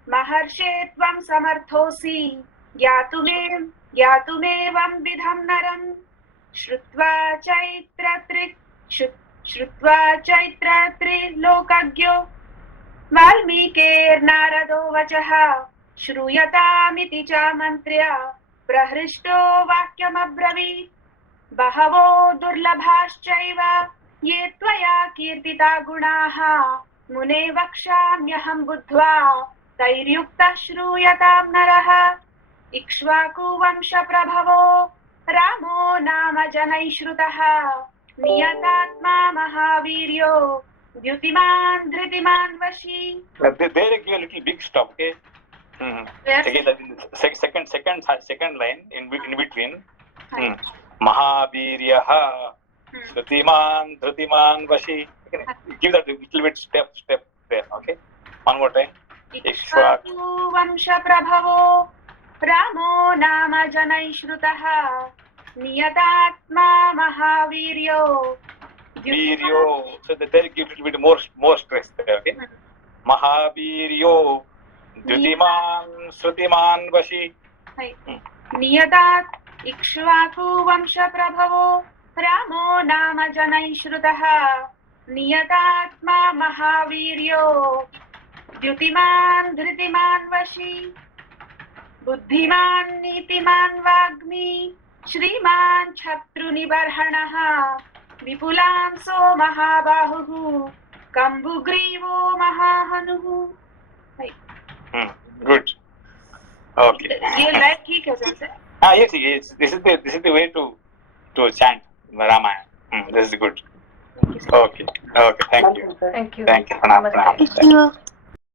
महर्षे त्वं समर्थोऽसि ज्ञातुमेवं विधं नरं श्रुत्वा चैत्रत्रिलोकज्ञो वाल्मीकिर्नारदो वचः श्रूयतामिति च मन्त्र्य प्रहृष्टो वाक्यमब्रवीत् बहवो दुर्लभाश्चैव ये त्वया कीर्तिता गुणाः मुने वक्ष्याम्यहं बुद्ध्वा तैर्युक्तः श्रूयतां नरः इक्ष्वाकुवंशप्रभवो रामो नाम जनैः श्रुतः नियतात्मा महावीर्यो द्युतिमान् धृतिमान् वशी. There give a little big stop, okay? Again, that is second line in between. Mahaviryaha Srutiman Dhrutiman Vashi. Give that a little bit step there, okay? One more time. Ikshvaku वंश प्रभवो रामो नाम जनैः श्रुतः नियतात्मा महावीर्यो Viryo. So there give a little bit more stress there, okay? Mahaviryo Dhrutiman Srutiman Vashi. नियतात् Ikshvaku वंश प्रभवो रामो नाम जनैः श्रुतः नियतात्मा महावीर्यो द्युतिमान् धृतिमान् वशी. बुद्धिमान् नीतिमान् वाग्मी श्रीमान् शत्रुनिबर्हणः विपुलांसो महाबाहुः कम्बुग्रीवो महाहनुः. Good. Okay. ये लाइन ठीक है sir? Yes. This is the way to chant Ramayana. This is good. Okay. Thank you. Thank you. Pranam.